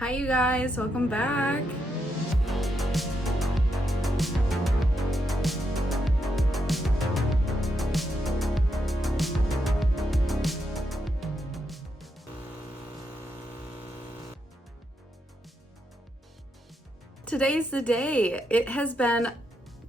Hi you guys, welcome back. Today's the day. It has been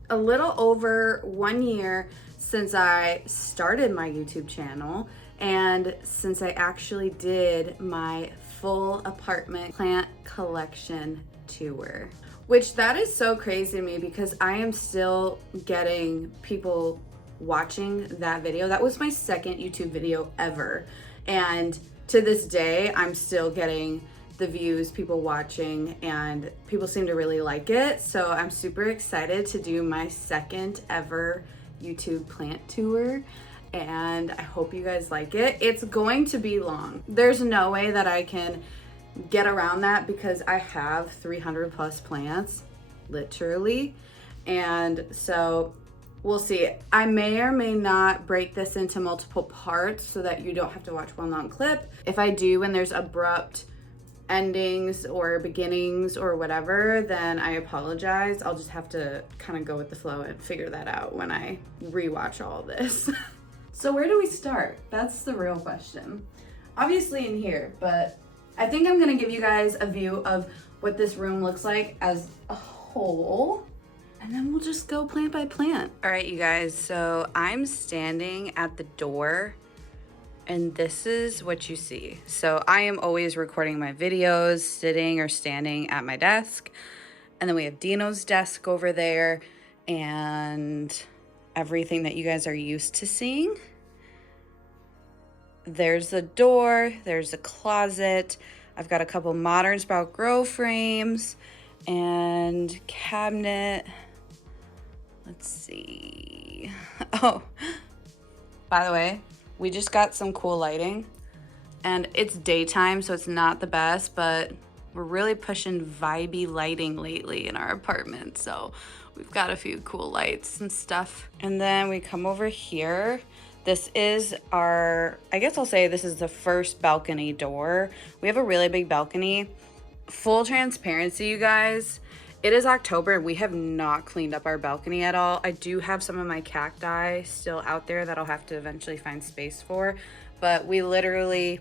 a little over 1 year since I started my YouTube channel and since I actually did my full apartment plant collection tour. Which that is so crazy to me because I am still getting people watching that video. That was my second YouTube video ever. And to this day, I'm still getting the views, people watching, and people seem to really like it. So I'm super excited to do my second ever YouTube plant tour. And I hope you guys like it. It's going to be long. There's no way that I can get around that because I have 300 plus plants, literally. And so we'll see. I may or may not break this into multiple parts so that you don't have to watch one long clip. If I do and there's abrupt endings or beginnings or whatever, then I apologize. I'll just have to kind of go with the flow and figure that out when I rewatch all this. So where do we start? That's the real question. Obviously in here, but I think I'm gonna give you guys a view of what this room looks like as a whole, and then we'll just go plant by plant. All right, you guys, so I'm standing at the door and this is what you see. So I am always recording my videos sitting or standing at my desk. And then we have Dino's desk over there and everything that you guys are used to seeing. There's the door, there's a closet. I've got a couple modern sprout grow frames and cabinet. Let's see. Oh, by the way, we just got some cool lighting and it's daytime, so it's not the best, but we're really pushing vibey lighting lately in our apartment. So we've got a few cool lights and stuff. And then we come over here. This is our, I guess I'll say this is the first balcony door. We have a really big balcony. Full transparency, you guys. It is October. We have not cleaned up our balcony at all. I do have some of my cacti still out there that I'll have to eventually find space for, but we literally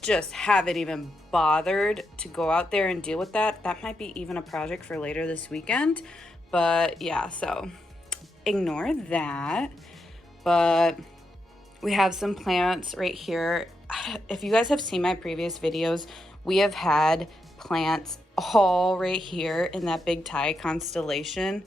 just haven't even bothered to go out there and deal with that. That might be even a project for later this weekend, but yeah, so ignore that. But we have some plants right here. If you guys have seen my previous videos, we have had plants all right here in that big tie constellation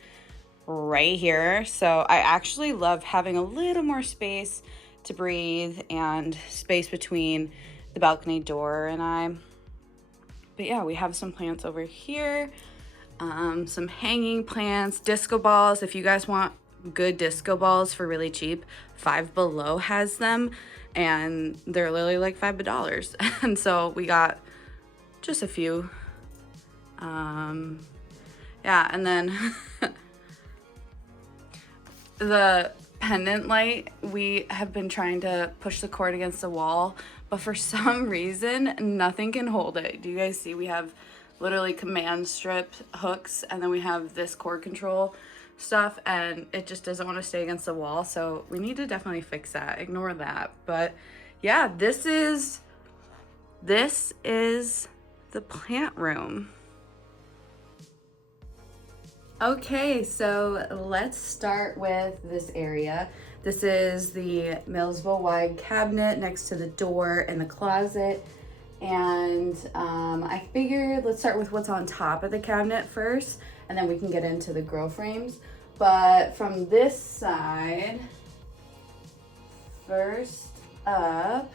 right here. So I actually love having a little more space to breathe and space between the balcony door and I. But yeah, we have some plants over here, some hanging plants, disco balls. If you guys want good disco balls for really cheap, Five Below has them and they're literally like $5. And so we got just a few. Yeah, and then the pendant light, we have been trying to push the cord against the wall, but for some reason nothing can hold it. Do you guys see? We have literally command strip hooks and then we have this cord control stuff and it just doesn't want to stay against the wall, so we need to definitely fix that. Ignore that. But yeah, this is the plant room. Okay, so let's start with this area. This is the Millsville wide cabinet next to the door and the closet. And I figured let's start with what's on top of the cabinet first, and then we can get into the grow frames. But from this side, first up,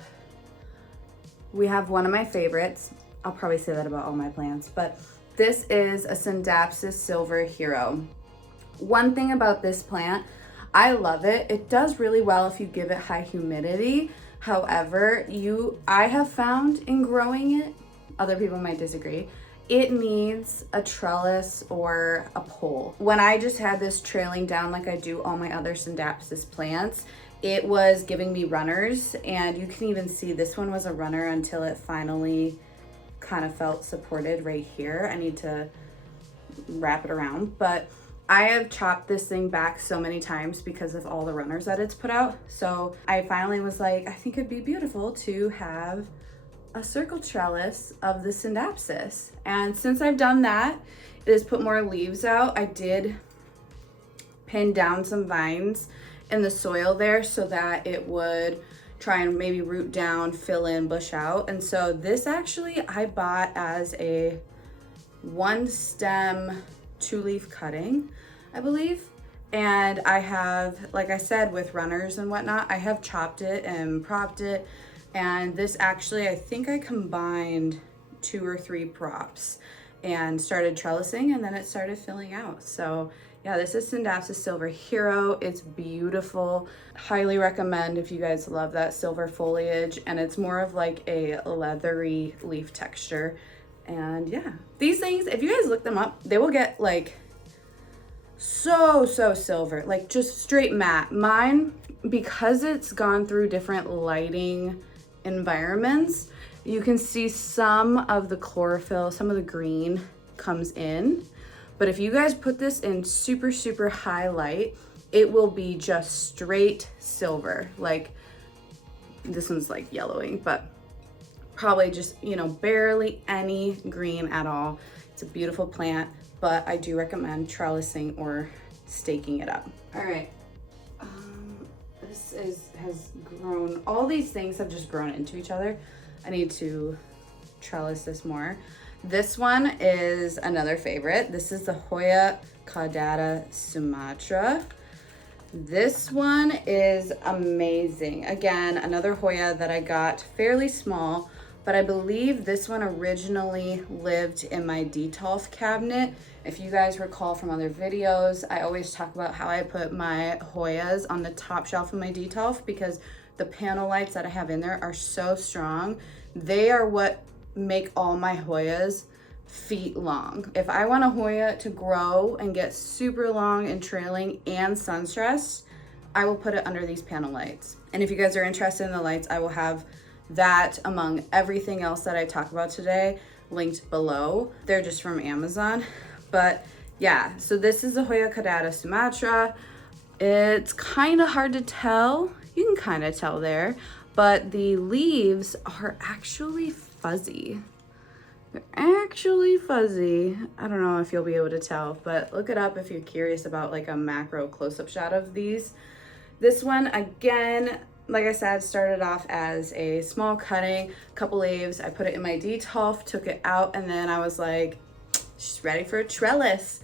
we have one of my favorites. I'll probably say that about all my plants, but this is a Syndapsis Silver Hero. One thing about this plant, I love it. It does really well if you give it high humidity. However, I have found in growing it, other people might disagree, it needs a trellis or a pole. When I just had this trailing down like I do all my other Syndapsis plants, it was giving me runners, and you can even see this one was a runner until it finally kind of felt supported right here. I need to wrap it around, but I have chopped this thing back so many times because of all the runners that it's put out. So I finally was like, I think it'd be beautiful to have a circle trellis of the Synapsis. And since I've done that, it has put more leaves out. I did pin down some vines in the soil there so that it would try and maybe root down, fill in, bush out. And so this actually I bought as a 1-stem 2-leaf cutting, I believe. And I have, like I said, with runners and whatnot, I have chopped it and propped it. And this actually, I think I combined 2 or 3 props and started trellising, and then it started filling out. So yeah, this is Synapsis Silver Hero. It's beautiful. Highly recommend if you guys love that silver foliage, and it's more of like a leathery leaf texture. And yeah, these things, if you guys look them up, they will get like so silver, like just straight matte. Mine, because it's gone through different lighting environments, you can see some of the chlorophyll, some of the green comes in. But if you guys put this in super high light, it will be just straight silver. Like this one's like yellowing, but probably just, you know, barely any green at all. It's a beautiful plant, but I do recommend trellising or staking it up. All right, has grown, all these things have just grown into each other. I need to trellis this more. This one is another favorite. This is the Hoya Caudata Sumatra. This one is amazing. Again, another Hoya that I got fairly small, but I believe this one originally lived in my detolf cabinet. If you guys recall from other videos, I always talk about how I put my Hoyas on the top shelf of my detolf because the panel lights that I have in there are so strong. They are what make all my Hoyas feet long. If I want a Hoya to grow and get super long and trailing and sun stressed, I will put it under these panel lights. And if you guys are interested in the lights, I will have that among everything else that I talk about today linked below. They're just from Amazon. But yeah, so this is the Hoya Caudata Sumatra. It's kind of hard to tell. You can kind of tell there, but the leaves are actually fuzzy. They're actually fuzzy. I don't know if you'll be able to tell, but look it up if you're curious about like a macro close-up shot of these. This one, again, like I said, started off as a small cutting, couple leaves. I put it in my detolf, took it out, and then I was like, she's ready for a trellis.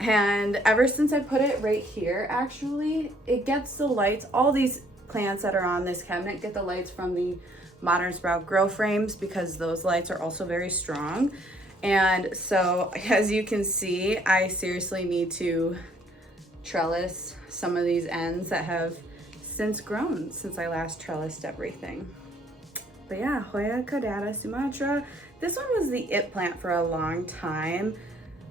And ever since I put it right here, actually, it gets the lights. All these plants that are on this cabinet get the lights from the Modern Sprout grow frames because those lights are also very strong. And so as you can see, I seriously need to trellis some of these ends that have since grown since I last trellised everything. But yeah, Hoya Caudata Sumatra. This one was the it plant for a long time.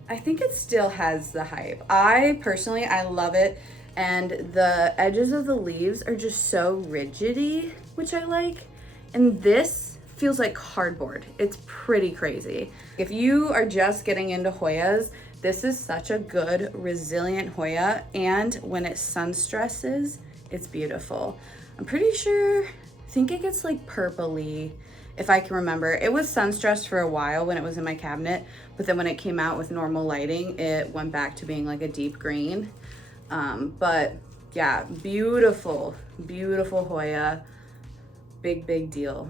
I think it still has the hype. I personally love it. And the edges of the leaves are just so rigidy, which I like. And this feels like cardboard. It's pretty crazy. If you are just getting into Hoyas, this is such a good, resilient Hoya. And when it sun stresses, it's beautiful. I'm pretty sure, I think it gets like purpley, if I can remember. It was sun stressed for a while when it was in my cabinet, but then when it came out with normal lighting, it went back to being like a deep green. But yeah, beautiful, beautiful Hoya. Big deal.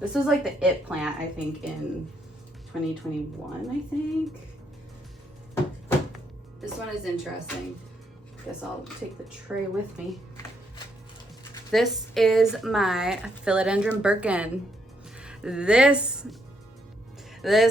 This was like the it plant, I think, in 2021, I think. This one is interesting. Guess I'll take the tray with me. This is my Philodendron Birkin. This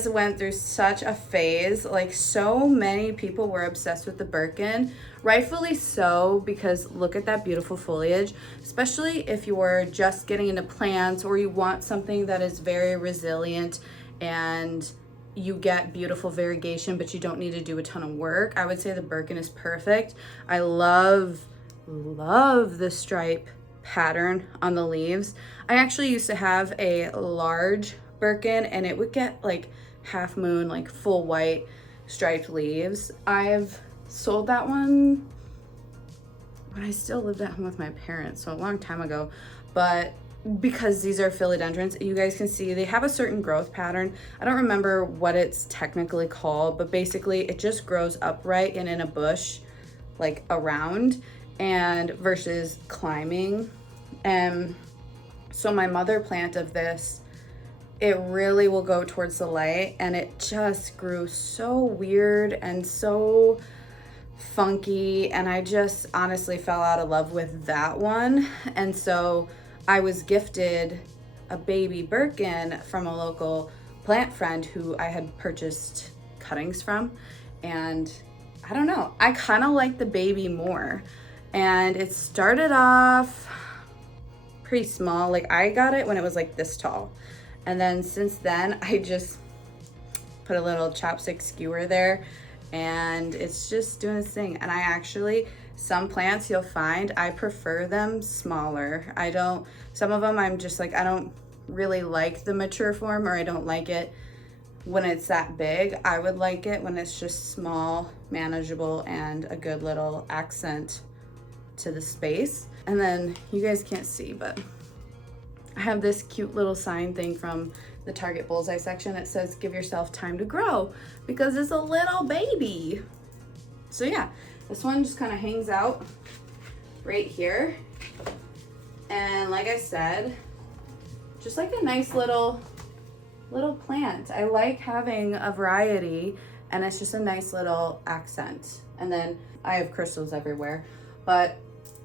went through such a phase. Like, so many people were obsessed with the Birkin, rightfully so, because look at that beautiful foliage, especially if you're just getting into plants or you want something that is very resilient and you get beautiful variegation, but you don't need to do a ton of work. I would say the Birkin is perfect. I love the stripe pattern on the leaves. I actually used to have a large Birkin, and it would get like half moon, like full white striped leaves. I've sold that one when I still lived at home with my parents, so a long time ago. But because these are philodendrons, you guys can see they have a certain growth pattern. I don't remember what it's technically called, but basically it just grows upright and in a bush, like around, and versus climbing. And so my mother plant of this, it really will go towards the light, and it just grew so weird and so funky, and I just honestly fell out of love with that one. And so I was gifted a baby Birkin from a local plant friend who I had purchased cuttings from, and I don't know, I kind of like the baby more. And it started off pretty small, like I got it when it was like this tall, and then since then I just put a little chopstick skewer there, and it's just doing its thing. And I actually, some plants you'll find I prefer them smaller. I don't, some of them I'm just like, I don't really like the mature form, or I don't like it when it's that big. I would like it when it's just small, manageable, and a good little accent to the space. And then you guys can't see, but I have this cute little sign thing from the Target Bullseye section. It says, give yourself time to grow, because it's a little baby. So yeah, this one just kind of hangs out right here. And like I said, just like a nice little plant. I like having a variety, and it's just a nice little accent. And then I have crystals everywhere, but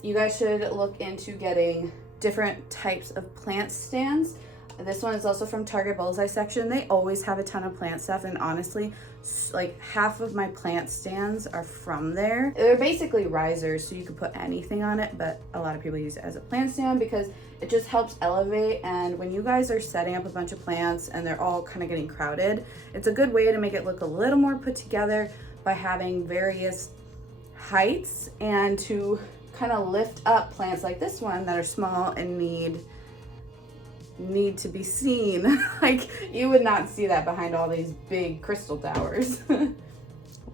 you guys should look into getting different types of plant stands. This one is also from Target Bullseye section. They always have a ton of plant stuff, and honestly, like half of my plant stands are from there. They're basically risers, so you can put anything on it, but a lot of people use it as a plant stand because it just helps elevate. And when you guys are setting up a bunch of plants and they're all kind of getting crowded, it's a good way to make it look a little more put together by having various heights, and to kind of lift up plants like this one that are small and need to be seen. Like, you would not see that behind all these big crystal towers.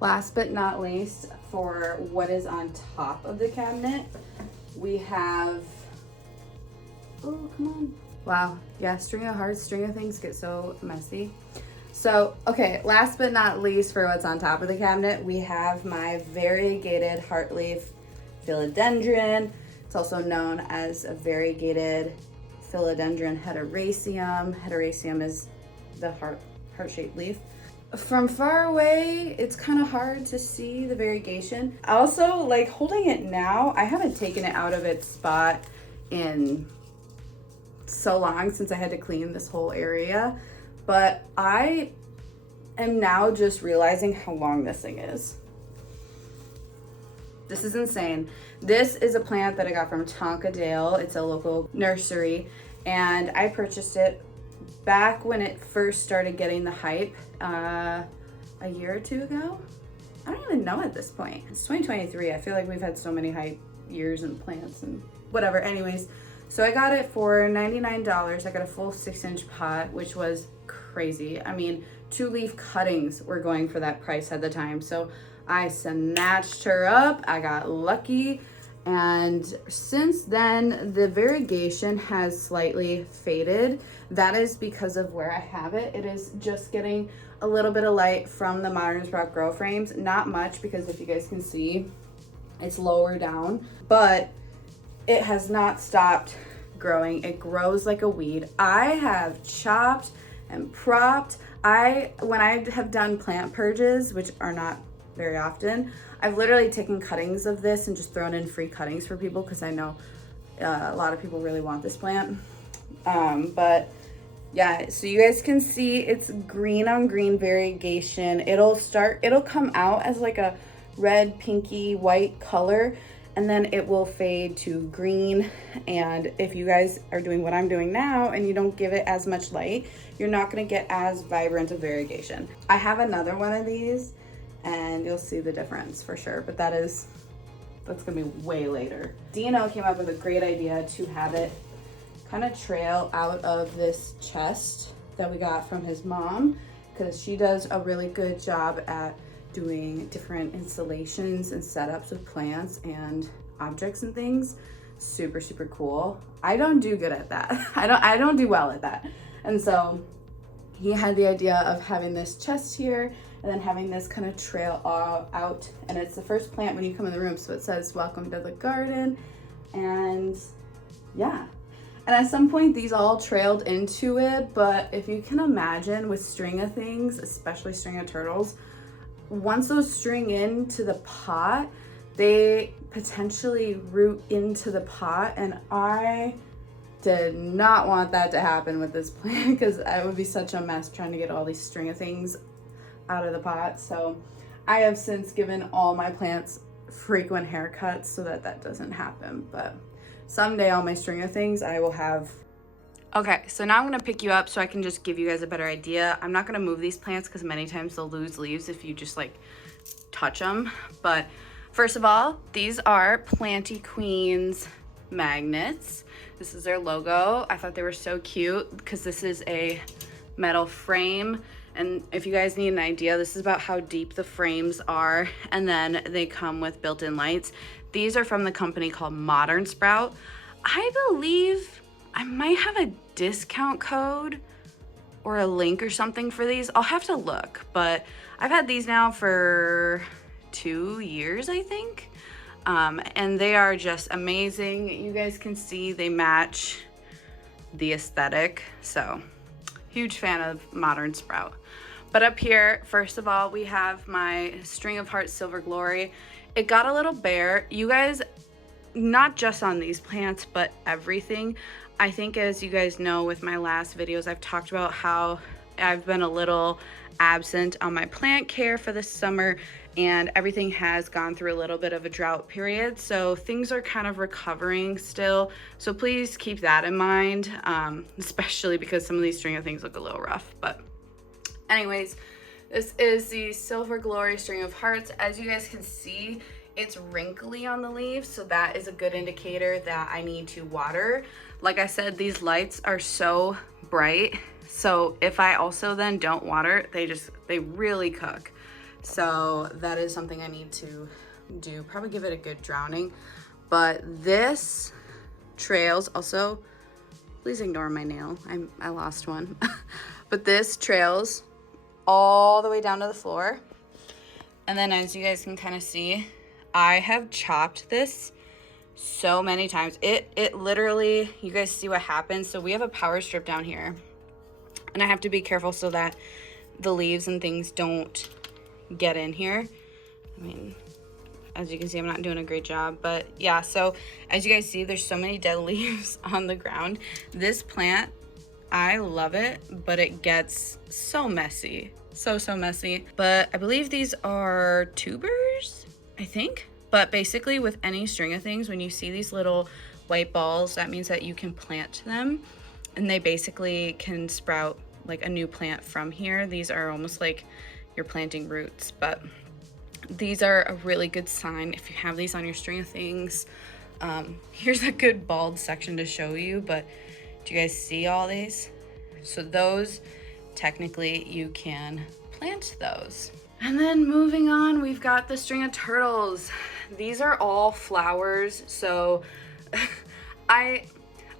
Last but not least, for what is on top of the cabinet, we have, oh, come on. Wow, yeah, string of things get so messy. So, okay, last but not least, for what's on top of the cabinet, we have my variegated heartleaf philodendron. It's also known as a variegated philodendron heteroraceum. Heteroraceum is the heart-shaped leaf. From far away, it's kind of hard to see the variegation. Also, like holding it now, I haven't taken it out of its spot in so long since I had to clean this whole area, but I am now just realizing how long this thing is. This is insane. This is a plant that I got from Tonkadale. It's a local nursery, and I purchased it back when it first started getting the hype, a year or two ago. I don't even know at this point. It's 2023. I feel like we've had so many hype years and plants and whatever. Anyways, so I got it for $99. I got a full 6-inch pot, which was crazy. I mean, 2-leaf cuttings were going for that price at the time. So I snatched her up. I got lucky. And since then, the variegation has slightly faded. That is because of where I have it. It is just getting a little bit of light from the Modern Sprout grow frames. Not much, because if you guys can see, it's lower down. But it has not stopped growing. It grows like a weed. I have chopped and propped. When I have done plant purges, which are not very often, I've literally taken cuttings of this and just thrown in free cuttings for people, because I know a lot of people really want this plant. But yeah, so you guys can see it's green on green variegation. It'll come out as like a red, pinky, white color, and then it will fade to green. And if you guys are doing what I'm doing now and you don't give it as much light, you're not gonna get as vibrant of variegation. I have another one of these, and you'll see the difference for sure, but that's gonna be way later. Dino came up with a great idea to have it kind of trail out of this chest that we got from his mom, because she does a really good job at doing different installations and setups with plants and objects and things. Super, super cool. I don't do good at that. I don't do well at that. And so he had the idea of having this chest here and then having this kind of trail all out. And it's the first plant when you come in the room. So it says, welcome to the garden. And yeah. And at some point these all trailed into it. But if you can imagine with string of things, especially string of turtles, once those string into the pot, they potentially root into the pot. And I did not want that to happen with this plant because it would be such a mess trying to get all these string of things out of the pot. So I have since given all my plants frequent haircuts so that that doesn't happen. But someday all my string of things I will have. Okay, so now I'm gonna pick you up so I can just give you guys a better idea. I'm not gonna move these plants because many times they'll lose leaves if you just like touch them. But first of all, these are Planty Queens magnets. This is their logo. I thought they were so cute because this is a metal frame. And if you guys need an idea, this is about how deep the frames are. And then they come with built-in lights. These are from the company called Modern Sprout. I believe I might have a discount code or a link or something for these. I'll have to look, but I've had these now for 2 years, I think. And they are just amazing. You guys can see they match the aesthetic. So huge fan of Modern Sprout. But up here, first of all, we have my String of Hearts Silver Glory. It got a little bare. You guys, not just on these plants, but everything. I think as you guys know with my last videos, I've talked about how I've been a little absent on my plant care for this summer, and everything has gone through a little bit of a drought period. So things are kind of recovering still. So please keep that in mind, especially because some of these string of things look a little rough. But anyways, this is the Silver Glory String of Hearts. As you guys can see, it's wrinkly on the leaves. So that is a good indicator that I need to water. Like I said, these lights are so bright. So if I also then don't water, they really cook. So that is something I need to do. Probably give it a good drowning. But this trails also, please ignore my nail. I lost one. But this trails all the way down to the floor. And then as you guys can kind of see, I have chopped this so many times. It literally, you guys see what happens. So we have a power strip down here. And I have to be careful so that the leaves and things don't get in here. I mean, as you can see, I'm not doing a great job, but yeah. So as you guys see, there's so many dead leaves on the ground. This plant, I love it, but it gets so messy, so messy. But I believe these are tubers, I think. But basically with any string of things, when you see these little white balls, that means that you can plant them, and they basically can sprout like a new plant from here. These are almost like you're planting roots, but these are a really good sign if you have these on your string of things. Here's a good bald section to show you, but do you guys see all these? So those, technically you can plant those. And then moving on, we've got the string of turtles. These are all flowers. So I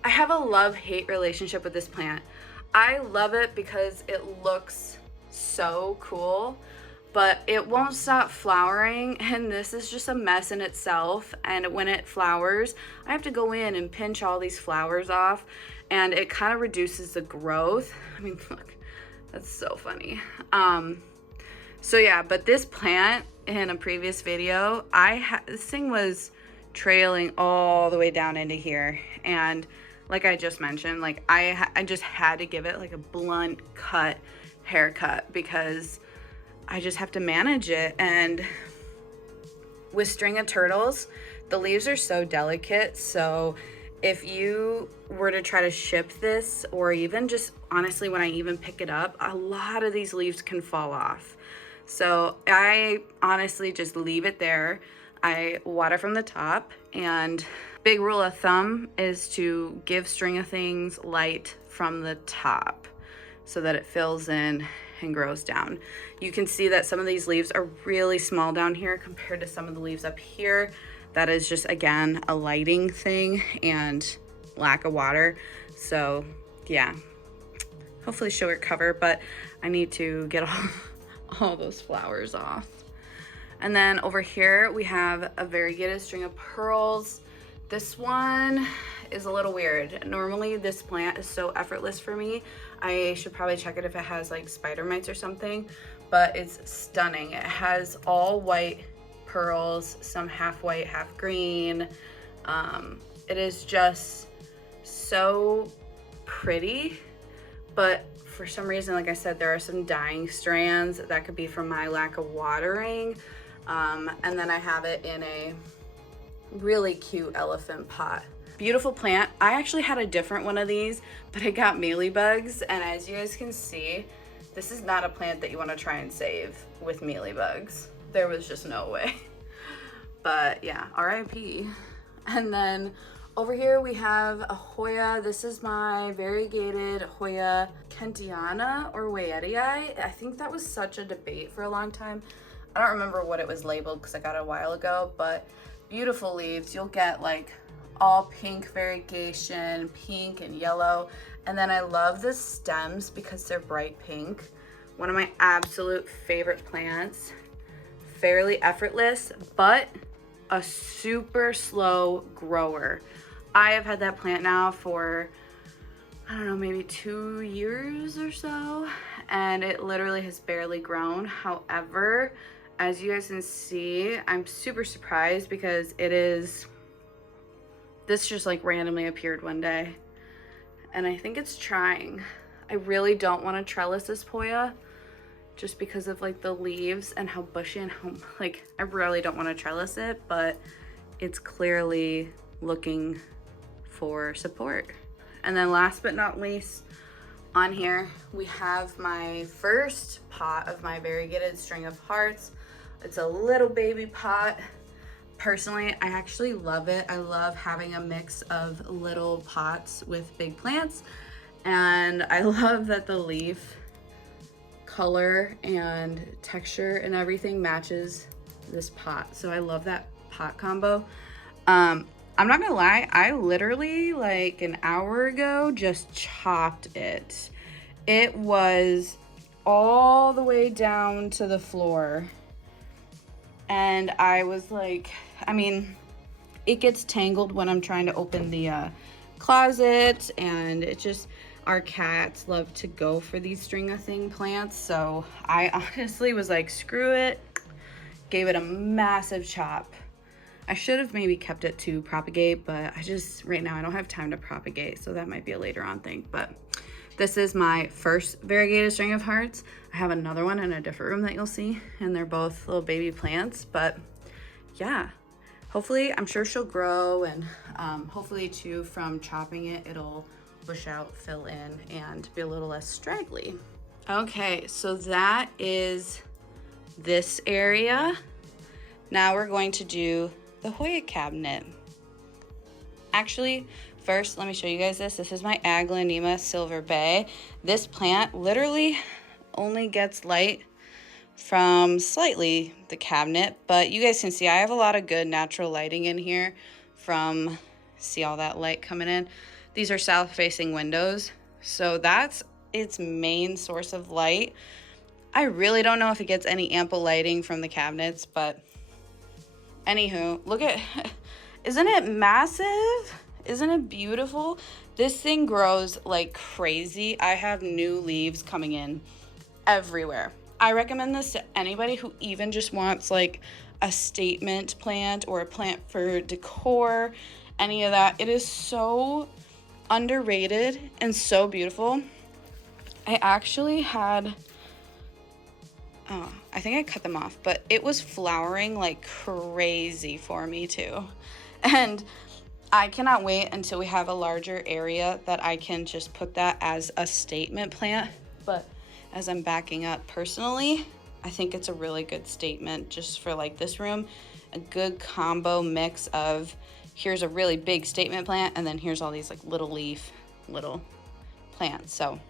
have a love-hate relationship with this plant. I love it because it looks so cool, but it won't stop flowering, and this is just a mess in itself. And when it flowers, I have to go in and pinch all these flowers off, and it kind of reduces the growth. I mean, look, that's so funny. So yeah, but this plant in a previous video, this thing was trailing all the way down into here, and like I just mentioned, like I just had to give it like a blunt cut haircut because I just have to manage it. And with string of turtles, the leaves are so delicate. So if you were to try to ship this, or even just honestly, when I even pick it up, a lot of these leaves can fall off. So I honestly just leave it there. I water from the top, and big rule of thumb is to give string of things light from the top. so that it fills in and grows down. You can see that some of these leaves are really small down here compared to some of the leaves up here. That is just, again, a lighting thing and lack of water. So yeah, hopefully she'll recover, but I need to get all those flowers off. And then over here we have a variegated string of pearls. This one is a little weird. Normally this plant is so effortless for me. I should probably check it if it has like spider mites or something, but it's stunning. It has all white pearls, some half white, half green. It is just so pretty, but for some reason, like I said, there are some dying strands. That could be from my lack of watering. And then I have it in a really cute elephant pot. Beautiful plant. I actually had a different one of these, but it got mealybugs. And as you guys can see, this is not a plant that you want to try and save with mealybugs. There was just no way. But yeah, RIP. And then over here we have a Hoya. This is my variegated Hoya Kentiana or Wayettii. I think that was such a debate for a long time. I don't remember what it was labeled because I got it a while ago, but beautiful leaves. You'll get like all pink variegation, pink and yellow. And then I love the stems because they're bright pink. One of my absolute favorite plants. Fairly effortless, but a super slow grower. I have had that plant now for, I don't know, maybe 2 years or so, and it literally has barely grown. However, as you guys can see, I'm super surprised because this just like randomly appeared one day, and I think it's trying. I really don't want to trellis this Hoya just because of like the leaves and how bushy and how, like, I really don't want to trellis it, but it's clearly looking for support. And then last but not least, on here we have my first pot of my variegated string of hearts. It's a little baby pot. Personally, I actually love it. I love having a mix of little pots with big plants, and I love that the leaf color and texture and everything matches this pot. So I love that pot combo. I'm not gonna lie, I literally like an hour ago just chopped it. It was all the way down to the floor, and I was like, I mean, it gets tangled when I'm trying to open the closet, and it just, our cats love to go for these string-a-thing plants. So I honestly was like, screw it, gave it a massive chop. I should have maybe kept it to propagate, but right now I don't have time to propagate, so that might be a later on thing. But this is my first variegated string of hearts. I have another one in a different room that you'll see, and they're both little baby plants. But yeah, hopefully, I'm sure she'll grow, and hopefully too, from chopping it, it'll bush out, fill in, and be a little less straggly. Okay, so that is this area. Now we're going to do the Hoya cabinet. Actually, first, let me show you guys this. This is my Aglaonema Silver Bay. This plant literally only gets light from slightly the cabinet, but you guys can see I have a lot of good natural lighting in here from, see all that light coming in? These are south-facing windows, so that's its main source of light. I really don't know if it gets any ample lighting from the cabinets, but anywho, look at, isn't it massive? Isn't it beautiful? This thing grows like crazy. I have new leaves coming in everywhere. I recommend this to anybody who even just wants like a statement plant or a plant for decor, any of that. It is so underrated and so beautiful. I actually had, I think I cut them off, but it was flowering like crazy for me too. And I cannot wait until we have a larger area that I can just put that as a statement plant. But as I'm backing up personally, I think it's a really good statement just for like this room. A good combo mix of, here's a really big statement plant, and then here's all these like little leaf, little plants. So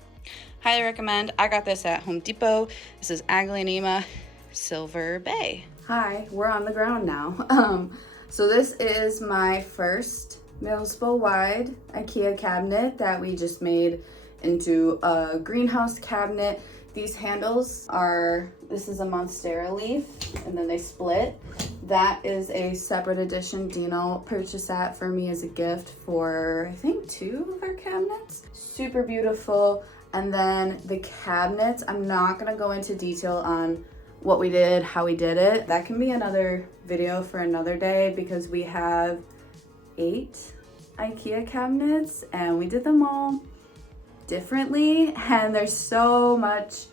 Highly recommend. I got this at Home Depot. This is Aglaonema Silver Bay. Hi, we're on the ground now. So this is my first municipal wide IKEA cabinet that we just made into a greenhouse cabinet. These handles are, this is a Monstera leaf, and then they split. That is a separate edition. Dino purchased that for me as a gift for, I think, 2 of our cabinets. Super beautiful. And then the cabinets, I'm not gonna go into detail on what we did, how we did it. That can be another video for another day because we have 8 IKEA cabinets and we did them all differently, and there's so much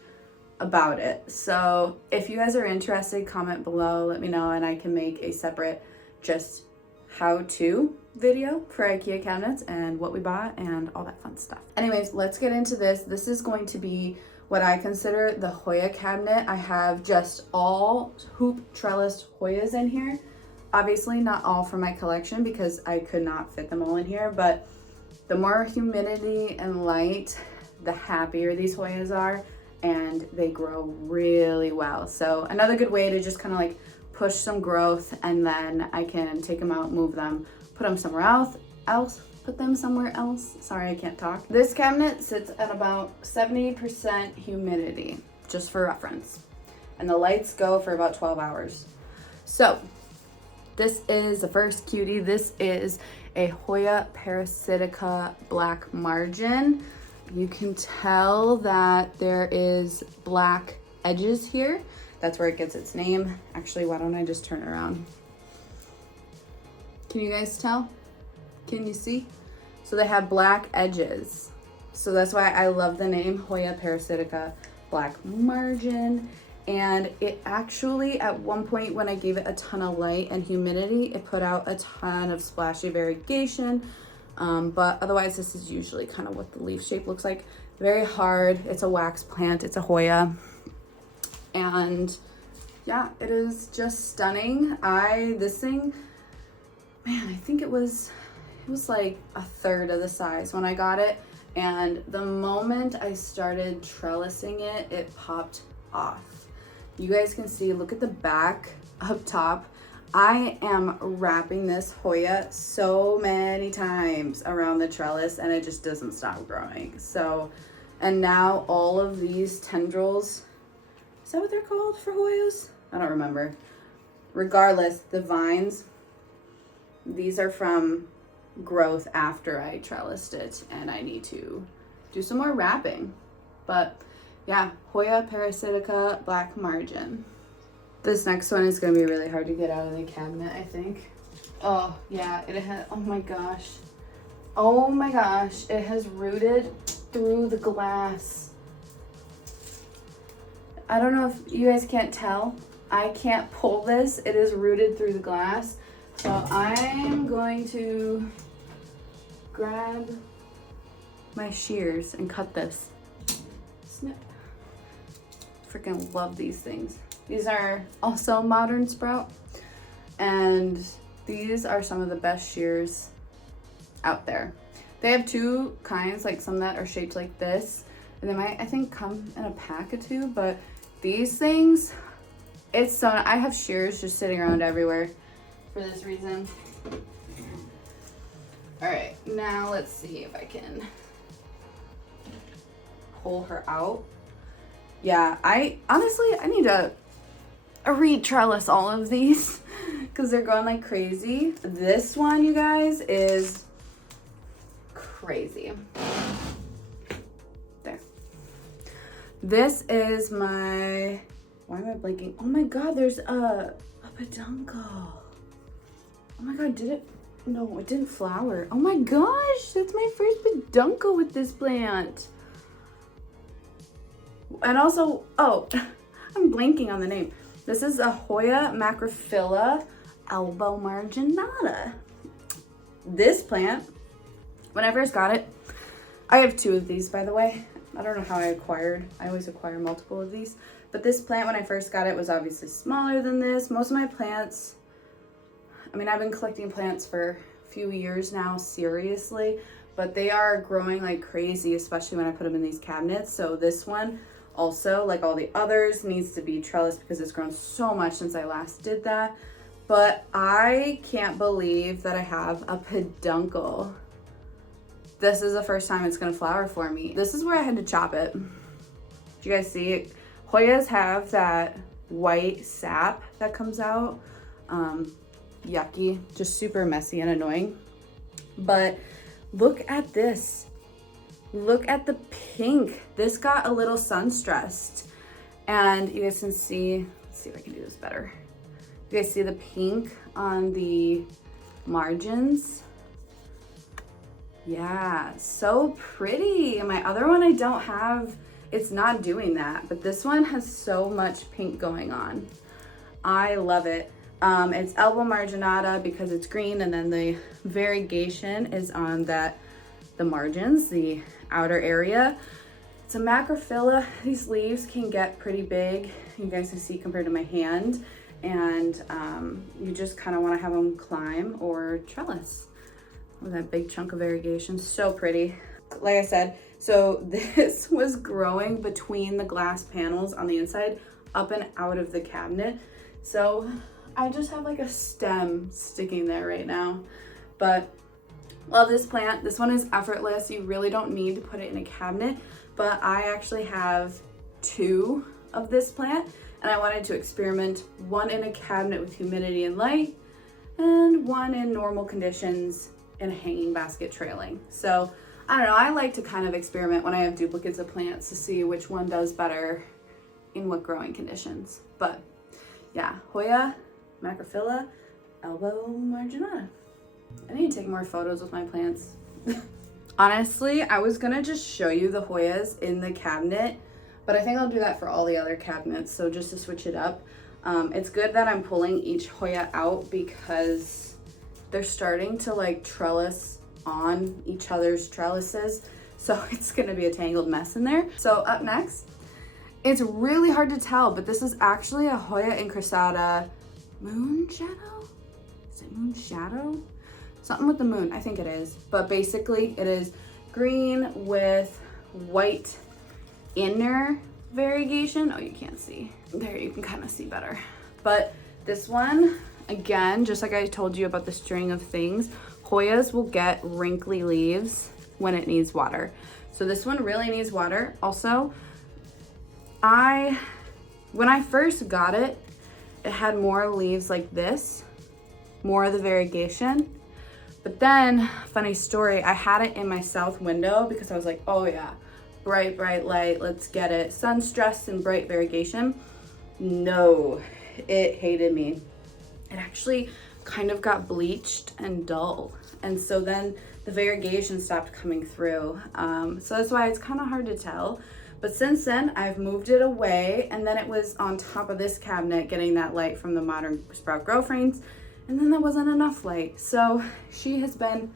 about it. So if you guys are interested, comment below, let me know, and I can make a separate just how-to video for IKEA cabinets and what we bought and all that fun stuff. Anyways, let's get into this. This is going to be what I consider the Hoya cabinet. I have just all hoop trellis Hoyas in here. Obviously not all for my collection because I could not fit them all in here, but the more humidity and light, the happier these Hoyas are, and they grow really well. So another good way to just kind of like push some growth, and then I can take them out, move them, put them somewhere else, put them somewhere else. Sorry, I can't talk. This cabinet sits at about 70% humidity, just for reference. And the lights go for about 12 hours. So this is the first cutie. This is a Hoya parasitica black margin. You can tell that there is black edges here. That's where it gets its name. Actually, why don't I just turn around? Can you guys tell? Can you see? So they have black edges. So that's why I love the name Hoya parasitica black margin. And it actually, at one point when I gave it a ton of light and humidity, it put out a ton of splashy variegation. But otherwise, this is usually kind of what the leaf shape looks like. Very hard. It's a wax plant. It's a Hoya. And yeah, it is just stunning. This thing, man, I think it was like a third of the size when I got it. And the moment I started trellising it, it popped off. You guys can see, look at the back up top. I am wrapping this Hoya so many times around the trellis and it just doesn't stop growing. So, and now all of these tendrils, is that what they're called for Hoyas? I don't remember. Regardless, the vines, these are from growth after I trellised it, and I need to do some more wrapping. But yeah, Hoya parasitica black margin. This next one is going to be really hard to get out of the cabinet, I think. Oh yeah, it has, oh my gosh, it has rooted through the glass. I don't know if you guys can't tell. I can't pull this. It is rooted through the glass. So I'm going to grab my shears and cut this. Snip. Freaking love these things. These are also Modern Sprout, and these are some of the best shears out there. They have 2 kinds, like some that are shaped like this, and they might, I think, come in a pack of 2, but these things, it's so, I have shears just sitting around everywhere for this reason. All right, now let's see if I can pull her out. Yeah, I need to re-trellis all of these because they're going like crazy. This one, you guys, is crazy. There. This is my, why am I blinking? Oh my God, there's a peduncle. Oh my God, did it? No, it didn't flower. Oh my gosh, that's my first peduncle with this plant. And also, oh, I'm blanking on the name. This is a Hoya macrophylla elbow marginata. This plant, when I first got it, I have 2 of these, by the way. I don't know how I always acquire multiple of these. But this plant, when I first got it, was obviously smaller than this. Most of my plants, I mean, I've been collecting plants for a few years now, seriously. but they are growing like crazy, especially when I put them in these cabinets. So this one also, like all the others, needs to be trellised because it's grown so much since I last did that. But I can't believe that I have a peduncle. This is the first time it's gonna flower for me. This is where I had to chop it. Did you guys see it? Hoyas have that white sap that comes out. Yucky, just super messy and annoying. But look at this. Look at the pink. This got a little sun stressed. And you guys can see, let's see if I can do this better. You guys see the pink on the margins? Yeah, so pretty. And my other one I don't have, it's not doing that, but this one has so much pink going on. I love it. It's elbow marginata because it's green, and then the variegation is on the margins, the outer area. It's a macrophylla. These leaves can get pretty big. You guys can see compared to my hand, and you just kind of want to have them climb or trellis. With that big chunk of variegation, so pretty. Like I said, so this was growing between the glass panels on the inside up and out of the cabinet. So I just have like a stem sticking there right now. But love this plant. This one is effortless. You really don't need to put it in a cabinet, but I actually have 2 of this plant, and I wanted to experiment, one in a cabinet with humidity and light, and one in normal conditions in a hanging basket trailing. So I don't know, I like to kind of experiment when I have duplicates of plants to see which one does better in what growing conditions. But yeah, Hoya, macrophylla, elbow marginata. I need to take more photos with my plants. Honestly, I was gonna just show you the Hoyas in the cabinet, but I think I'll do that for all the other cabinets, so just to switch it up. It's good that I'm pulling each Hoya out because they're starting to like trellis on each other's trellises, so it's gonna be a tangled mess in there. So up next, it's really hard to tell, but this is actually a Hoya incrustada moon shadow? Is it moon shadow? Something with the moon, I think it is. But basically it is green with white inner variegation. Oh, you can't see. There, you can kind of see better. But this one, again, just like I told you about the string of things, Hoyas will get wrinkly leaves when it needs water. So this one really needs water. Also, when I first got it, it had more leaves like this, more of the variegation. But then, funny story, I had it in my south window because I was like, oh yeah, bright, bright light, let's get it. Sun stress and bright variegation. No, it hated me. It actually kind of got bleached and dull. And so then the variegation stopped coming through. So that's why it's kind of hard to tell. But since then, I've moved it away, and then it was on top of this cabinet getting that light from the modern sprout grow frames, and then there wasn't enough light. So she has been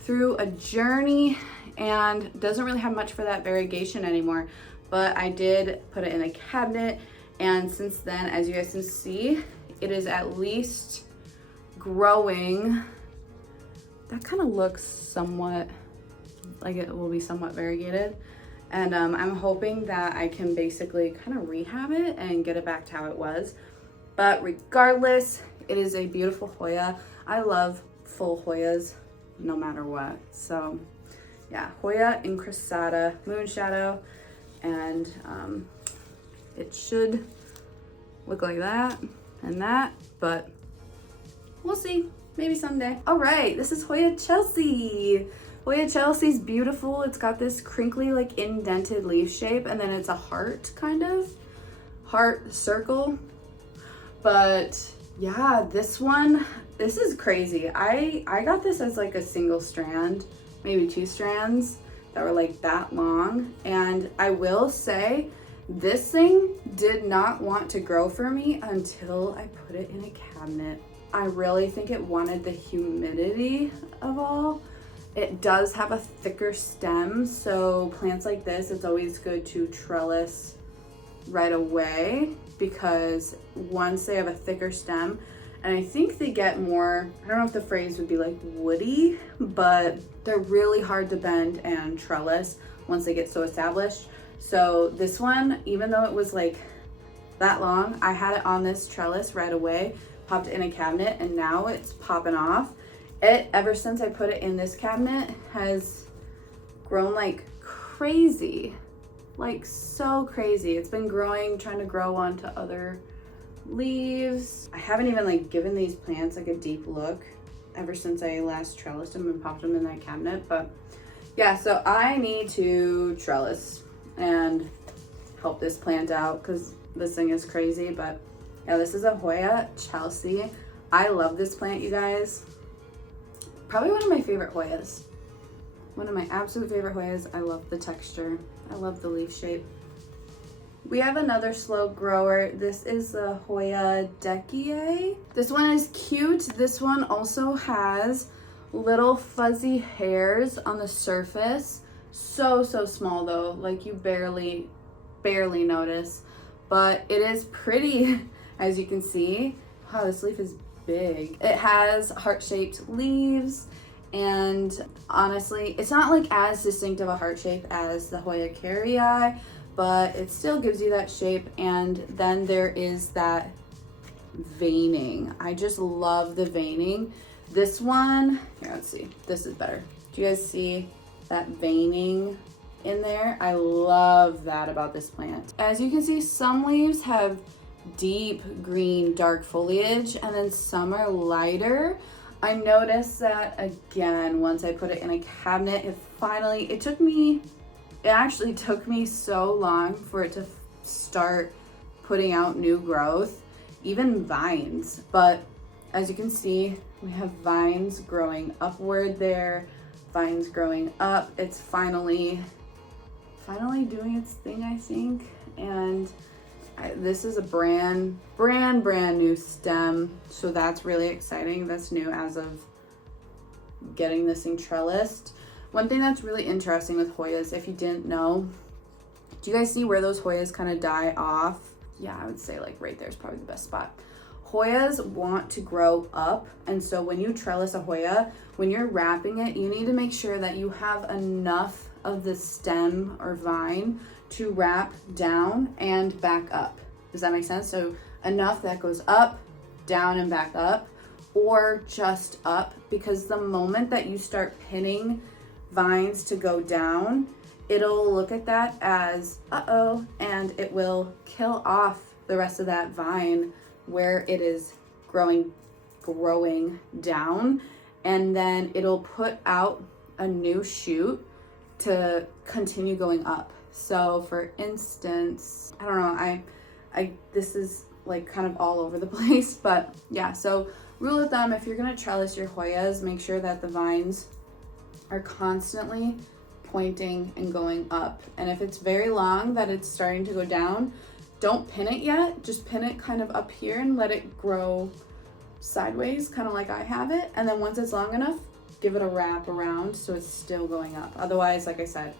through a journey and doesn't really have much for that variegation anymore. But I did put it in a cabinet, and since then, as you guys can see, it is at least growing. That kind of looks somewhat like it will be somewhat variegated. And I'm hoping that I can basically kind of rehab it and get it back to how it was. But regardless, it is a beautiful Hoya. I love full Hoyas no matter what. So yeah, Hoya incrustada moon shadow, and it should look like that and that, but we'll see, maybe someday. All right, this is Hoya Chelsea. Hoya Chelsea's beautiful. It's got this crinkly, like indented leaf shape, and then it's a heart, kind of heart circle. But yeah, this is crazy. I got this as like a single strand, maybe 2 strands that were like that long. And I will say, this thing did not want to grow for me until I put it in a cabinet. I really think it wanted the humidity of all. It does have a thicker stem, so plants like this, it's always good to trellis right away, because once they have a thicker stem And I think they get more, I don't know if the phrase would be like woody, but they're really hard to bend and trellis once they get so established. So this one, even though it was like that long, I had it on this trellis right away, popped it in a cabinet, and now it's popping off. It, ever since I put it in this cabinet, has grown like crazy, like so crazy. It's been growing, trying to grow onto other leaves. I haven't even like given these plants like a deep look ever since I last trellised them and popped them in that cabinet. But yeah, so I need to trellis and help this plant out because this thing is crazy. But yeah, this is a Hoya Chelsea. I love this plant, you guys. Probably one of my favorite Hoyas. One of my absolute favorite Hoyas. I love the texture. I love the leaf shape. We have another slow grower. This is the Hoya Deckie. This one is cute. This one also has little fuzzy hairs on the surface. So small though, like you barely notice, but it is pretty as you can see. Wow, this leaf is big. It has heart-shaped leaves, and honestly, it's not like as distinct of a heart shape as the Hoya Carrii, but it still gives you that shape. And then there is that veining. I just love the veining. This one, here, let's see, this is better. Do you guys see that veining in there? I love that about this plant. As you can see, some leaves have deep green dark foliage, and then some are lighter. I noticed that again once I put it in a cabinet. It actually took me so long for it to start putting out new growth, even vines. But as you can see, we have vines growing upward there, vines growing up. It's finally doing its thing, I think. And this is a brand new stem, so that's really exciting. That's new as of getting this thing trellised. One thing that's really interesting with Hoyas, if you didn't know, do you guys see where those Hoyas kind of die off? Yeah, I would say like right there is probably the best spot. Hoyas want to grow up, and so when you trellis a Hoya, when you're wrapping it, you need to make sure that you have enough of the stem or vine to wrap down and back up. Does that make sense? So enough that goes up, down, and back up, or just up, because the moment that you start pinning vines to go down, it'll look at that as uh-oh, and it will kill off the rest of that vine where it is growing down, and then it'll put out a new shoot to continue going up. So for instance, I don't know, this is like kind of all over the place, but yeah, so rule of thumb, if you're gonna trellis your Hoyas, make sure that the vines are constantly pointing and going up. And if it's very long that it's starting to go down, don't pin it yet, just pin it kind of up here and let it grow sideways, kind of like I have it. And then once it's long enough, give it a wrap around so it's still going up. Otherwise, like I said,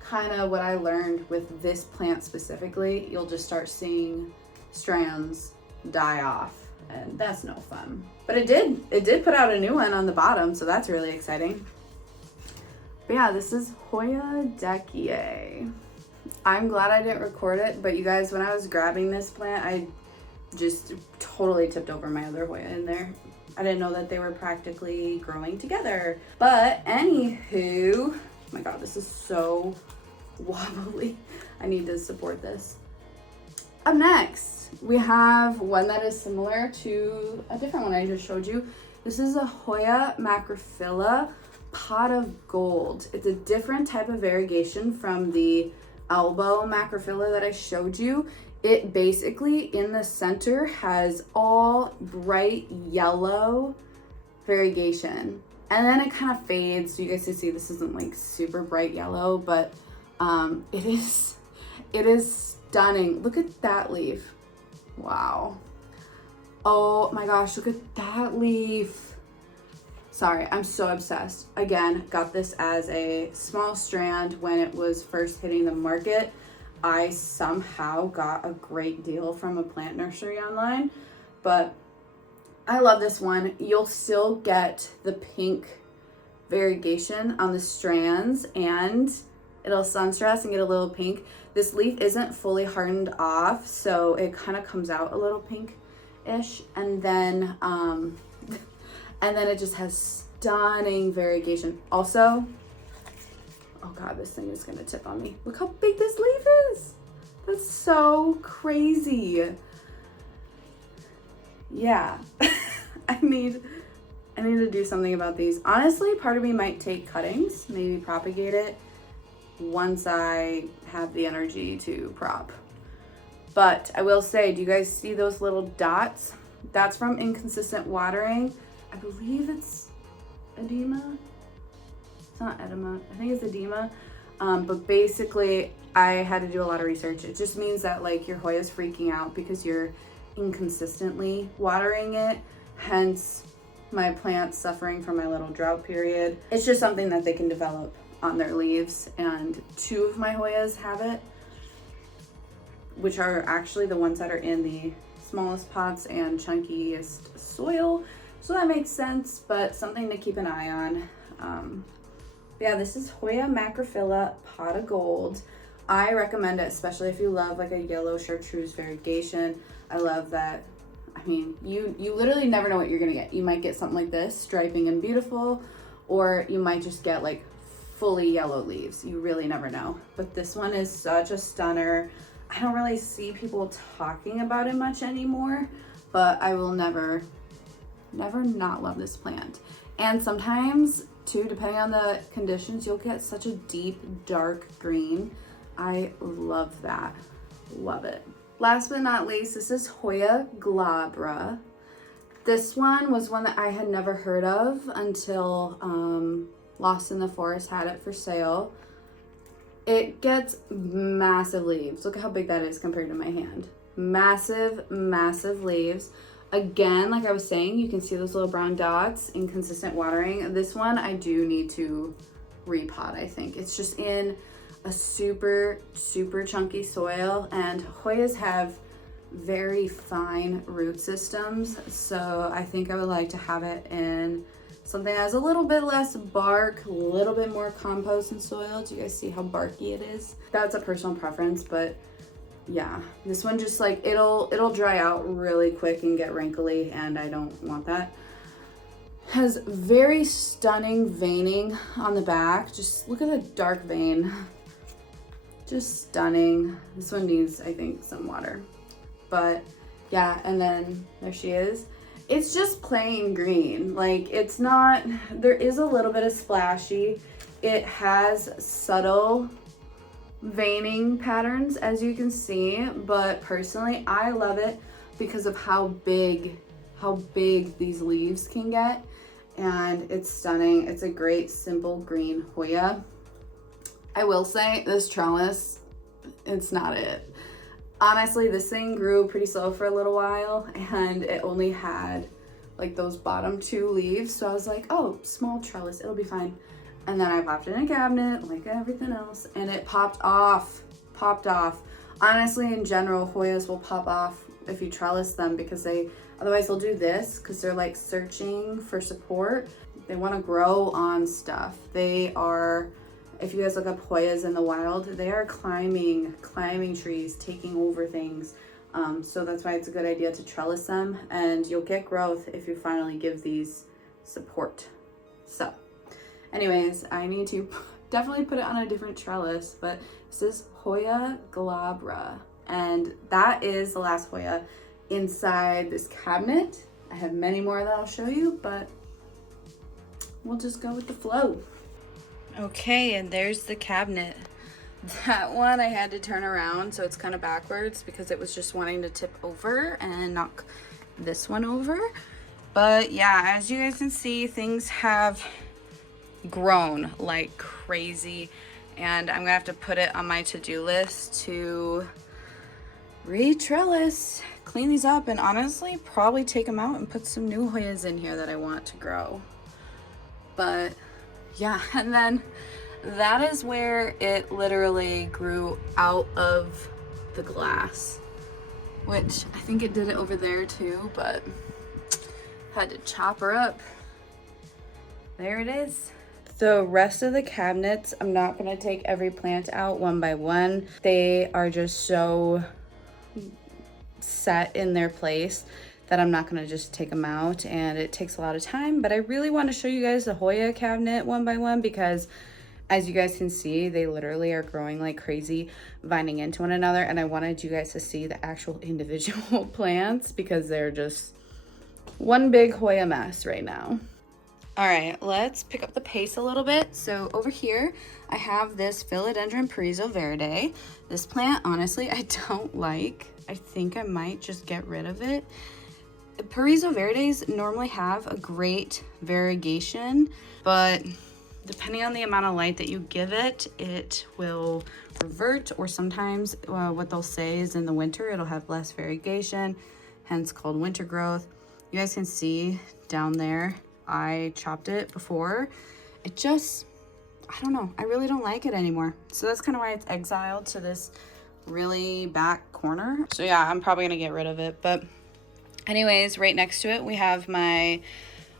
kind of what I learned with this plant specifically, you'll just start seeing strands die off, and that's no fun. But it did put out a new one on the bottom, so that's really exciting. But yeah, this is Hoya Deckie. I'm glad I didn't record it, but you guys, when I was grabbing this plant, I just totally tipped over my other Hoya in there. I didn't know that they were practically growing together. But anywho, oh my god, this is so wobbly. I need to support this. Up next, we have one that is similar to a different one I just showed you. This is a Hoya macrophylla pot of gold. It's a different type of variegation from the elbow macrophylla that I showed you. It basically in the center has all bright yellow variegation, and then it kind of fades, so you guys can see this isn't like super bright yellow, but it is stunning. Look at that leaf. Wow. Oh my gosh, look at that leaf. Sorry, I'm so obsessed. Again, got this as a small strand when it was first hitting the market. I somehow got a great deal from a plant nursery online, but I love this one. You'll still get the pink variegation on the strands, and it'll sun stress and get a little pink. This leaf isn't fully hardened off, so it kind of comes out a little pink-ish, and then it just has stunning variegation. Also, oh God, this thing is gonna tip on me. Look how big this leaf is. That's so crazy. Yeah, I need to do something about these. Honestly, part of me might take cuttings, maybe propagate it once I have the energy to prop. But I will say, do you guys see those little dots? That's from inconsistent watering. I believe it's edema. It's not edema, I think it's edema. But basically, I had to do a lot of research. It just means that like your Hoya's freaking out because you're inconsistently watering it, hence my plants suffering from my little drought period. It's just something that they can develop on their leaves, and 2 of my Hoyas have it, which are actually the ones that are in the smallest pots and chunkiest soil, so that makes sense, but something to keep an eye on. Yeah, this is Hoya macrophylla pot of gold. I recommend it, especially if you love like a yellow chartreuse variegation. I love that. I mean, you literally never know what you're gonna get. You might get something like this, striping and beautiful, or you might just get like fully yellow leaves. You really never know. But this one is such a stunner. I don't really see people talking about it much anymore, but I will never not love this plant. And sometimes too, depending on the conditions, you'll get such a deep, dark green. I love that. Love it. Last but not least, this is Hoya glabra. This one was one that I had never heard of until Lost in the Forest had it for sale. It gets massive leaves. Look at how big that is compared to my hand. Massive, massive leaves. Again, like I was saying, you can see those little brown dots, inconsistent watering. This one I do need to repot, I think. It's just in a super, super chunky soil, and Hoyas have very fine root systems, so I think I would like to have it in something that has a little bit less bark, a little bit more compost and soil. Do you guys see how barky it is? That's a personal preference, but yeah, this one just like it'll dry out really quick and get wrinkly, and I don't want that. Has very stunning veining on the back. Just look at the dark vein. Just stunning. This one needs, I think, some water. But yeah, and then there she is. It's just plain green. Like, it's not, there is a little bit of splashy. It has subtle veining patterns, as you can see, but personally I love it because of how big these leaves can get, and it's stunning. It's a great simple green Hoya. I will say this trellis, it's not it. Honestly, this thing grew pretty slow for a little while, and it only had like those bottom 2 leaves, so I was like, oh, small trellis, it'll be fine. And then I popped it in a cabinet like everything else, and it popped off. Honestly, in general, Hoyas will pop off if you trellis them, because otherwise they'll do this because they're like searching for support. They want to grow on stuff. They are, if you guys look up Hoyas in the wild, they are climbing trees, taking over things. So that's why it's a good idea to trellis them, and you'll get growth if you finally give these support. So anyways, I need to definitely put it on a different trellis, but this is Hoya glabra, and that is the last Hoya inside this cabinet. I have many more that I'll show you, but we'll just go with the flow. Okay, and there's the cabinet. That one I had to turn around, so it's kind of backwards because it was just wanting to tip over and knock this one over. But yeah, as you guys can see, things have grown like crazy, and I'm gonna have to put it on my to-do list to re-trellis, clean these up, and honestly probably take them out and put some new Hoyas in here that I want to grow. But yeah, and then that is where it literally grew out of the glass, which I think it did it over there too, but Had to chop her up. There it is. The rest of the cabinets, I'm not gonna take every plant out one by one. They are just so set in their place that I'm not gonna just take them out, and it takes a lot of time, but I really want to show you guys the Hoya cabinet one by one because as you guys can see, they literally are growing like crazy, vining into one another, and I wanted you guys to see the actual individual plants because they're just one big Hoya mess right now. All right, let's pick up the pace a little bit. So over here, I have this Philodendron Paraiso Verde. This plant, honestly, I don't like. I think I might just get rid of it. Paraiso Verdes normally have a great variegation, but depending on the amount of light that you give it, it will revert, or sometimes what they'll say is in the winter, it'll have less variegation, hence called winter growth. You guys can see down there, I chopped it before. It just, I don't know, I really don't like it anymore. So that's kind of why it's exiled to this really back corner. So yeah, I'm probably gonna get rid of it. But anyways, right next to it, we have my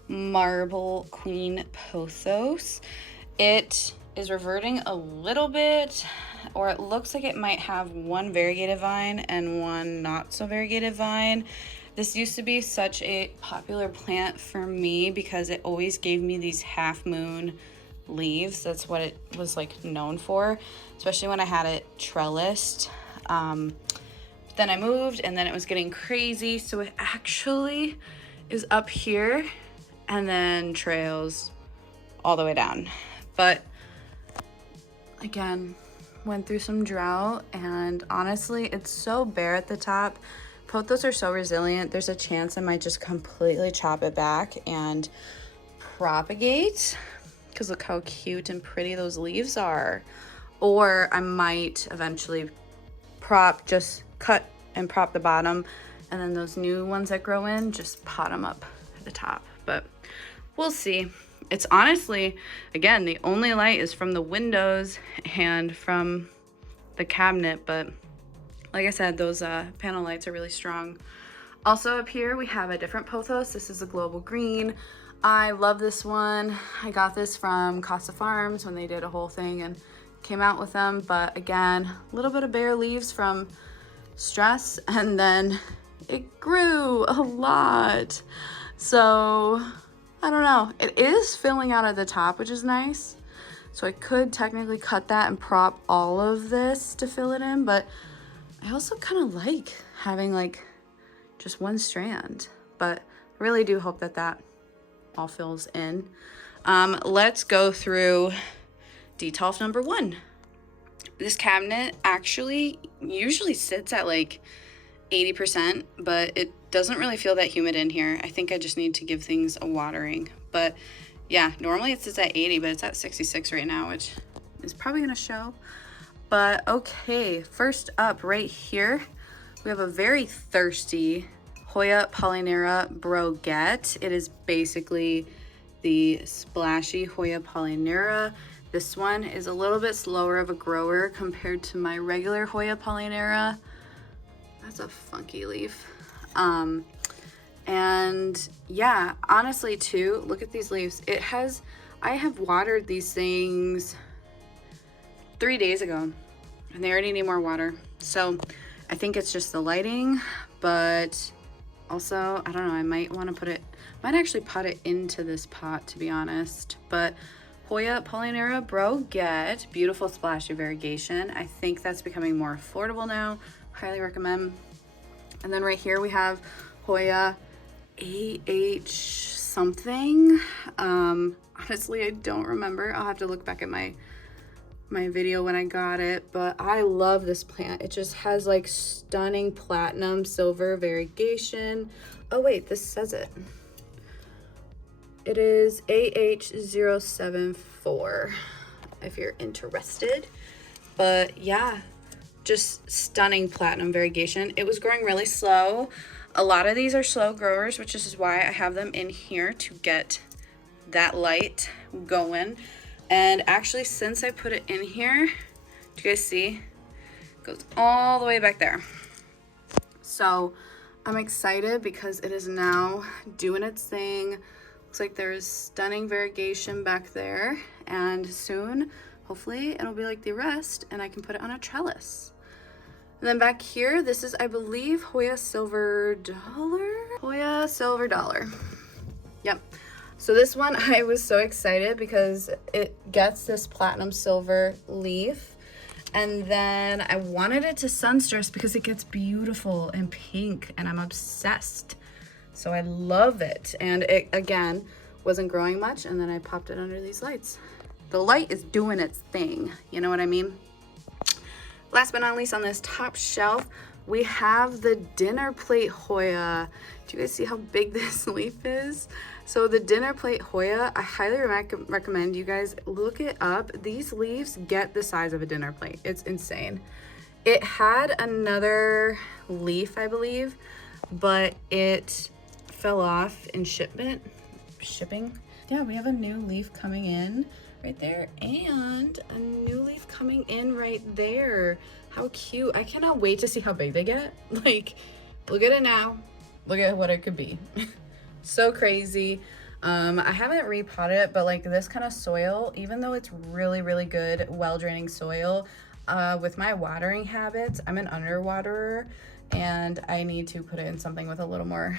Marble Queen Pothos. It is reverting a little bit, or it looks like it might have one variegated vine and one not so variegated vine. This used to be such a popular plant for me because it always gave me these half moon leaves. That's what it was like known for, especially when I had it trellised. Then I moved and then it was getting crazy. So it actually is up here and then trails all the way down. But again, went through some drought, and honestly, it's so bare at the top. Pothos are so resilient, there's a chance I might just completely chop it back and propagate, because look how cute and pretty those leaves are. Or I might eventually just cut and prop the bottom, and then those new ones that grow in, just pot them up at the top. But we'll see. It's honestly, again, the only light is from the windows and from the cabinet, but like I said, those panel lights are really strong. Also up here, we have a different Pothos. This is a global green. I love this one. I got this from Casa Farms when they did a whole thing and came out with them. But again, a little bit of bare leaves from stress, and then it grew a lot. So I don't know. It is filling out at the top, which is nice. So I could technically cut that and prop all of this to fill it in, but I also kind of like having like just one strand, but I really do hope that that all fills in. Let's go through detolf number 1. This cabinet actually usually sits at like 80%, but it doesn't really feel that humid in here. I think I just need to give things a watering. But yeah, normally it sits at 80, but it's at 66 right now, which is probably gonna show. But okay, first up right here, we have a very thirsty Hoya Polynera Broguette. It is basically the splashy Hoya Polynera. This one is a little bit slower of a grower compared to my regular Hoya Polynera. That's a funky leaf. And yeah, honestly too, look at these leaves. I have watered these things 3 days ago and they already need more water. So I think it's just the lighting, but also, I don't know, I might actually pot it into this pot, to be honest. But Hoya Polynera Broguette, beautiful splashy variegation. I think that's becoming more affordable now. Highly recommend. And then right here we have Hoya AH something. Honestly, I don't remember. I'll have to look back at my video when I got it, but I love this plant. It just has like stunning platinum silver variegation. Oh wait, this says it. It is AH074 if you're interested. But yeah, just stunning platinum variegation. It was growing really slow. A lot of these are slow growers, which is why I have them in here to get that light going. And actually, since I put it in here, do you guys see? It goes all the way back there. So I'm excited because it is now doing its thing. Looks like there's stunning variegation back there, and soon, hopefully, it'll be like the rest and I can put it on a trellis. And then back here, this is, I believe, Hoya Silver Dollar? Hoya Silver Dollar. Yep. So this one, I was so excited because it gets this platinum silver leaf. And then I wanted it to sunstress because it gets beautiful and pink, and I'm obsessed. So I love it. And it, again, wasn't growing much, and then I popped it under these lights. The light is doing its thing, you know what I mean? Last but not least, on this top shelf, we have the dinner plate Hoya. Do you guys see how big this leaf is? So the dinner plate Hoya, I highly recommend you guys look it up. These leaves get the size of a dinner plate. It's insane. It had another leaf, I believe, but it fell off in shipping. Yeah, we have a new leaf coming in right there and a new leaf coming in right there. How cute. I cannot wait to see how big they get. Like, look at it now. Look at what it could be. So crazy. I haven't repotted it, but like this kind of soil, even though it's really, really good, well-draining soil, with my watering habits, I'm an underwaterer, and I need to put it in something with a little more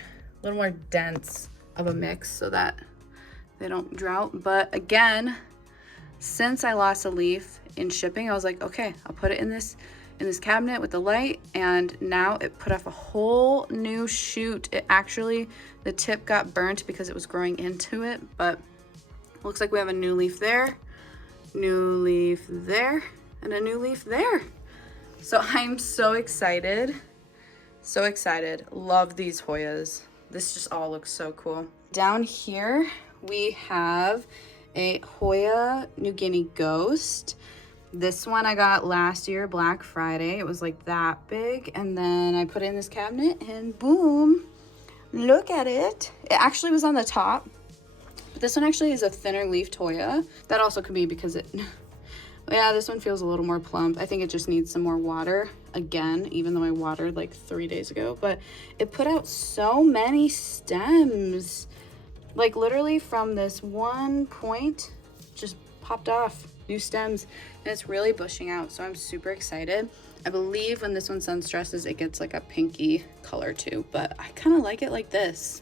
dense of a mix so that they don't drought. But again, since I lost a leaf in shipping, I was like, okay, I'll put it in this cabinet with the light, and now it put off a whole new shoot. It actually, the tip got burnt because it was growing into it, but looks like we have a new leaf there, new leaf there, and a new leaf there. So I'm so excited. So excited. Love these Hoyas. This just all looks so cool. Down here, we have a Hoya New Guinea Ghost. This one I got last year, Black Friday. It was like that big. And then I put it in this cabinet and boom, look at it. It actually was on the top. But this one actually is a thinner leafed Hoya. That also could be because it, yeah, this one feels a little more plump. I think it just needs some more water again, even though I watered like 3 days ago. But it put out so many stems. Like literally from this one point, just popped off new stems, and it's really bushing out, so I'm super excited. I believe when this one sun stresses, it gets like a pinky color too, but I kind of like it like this.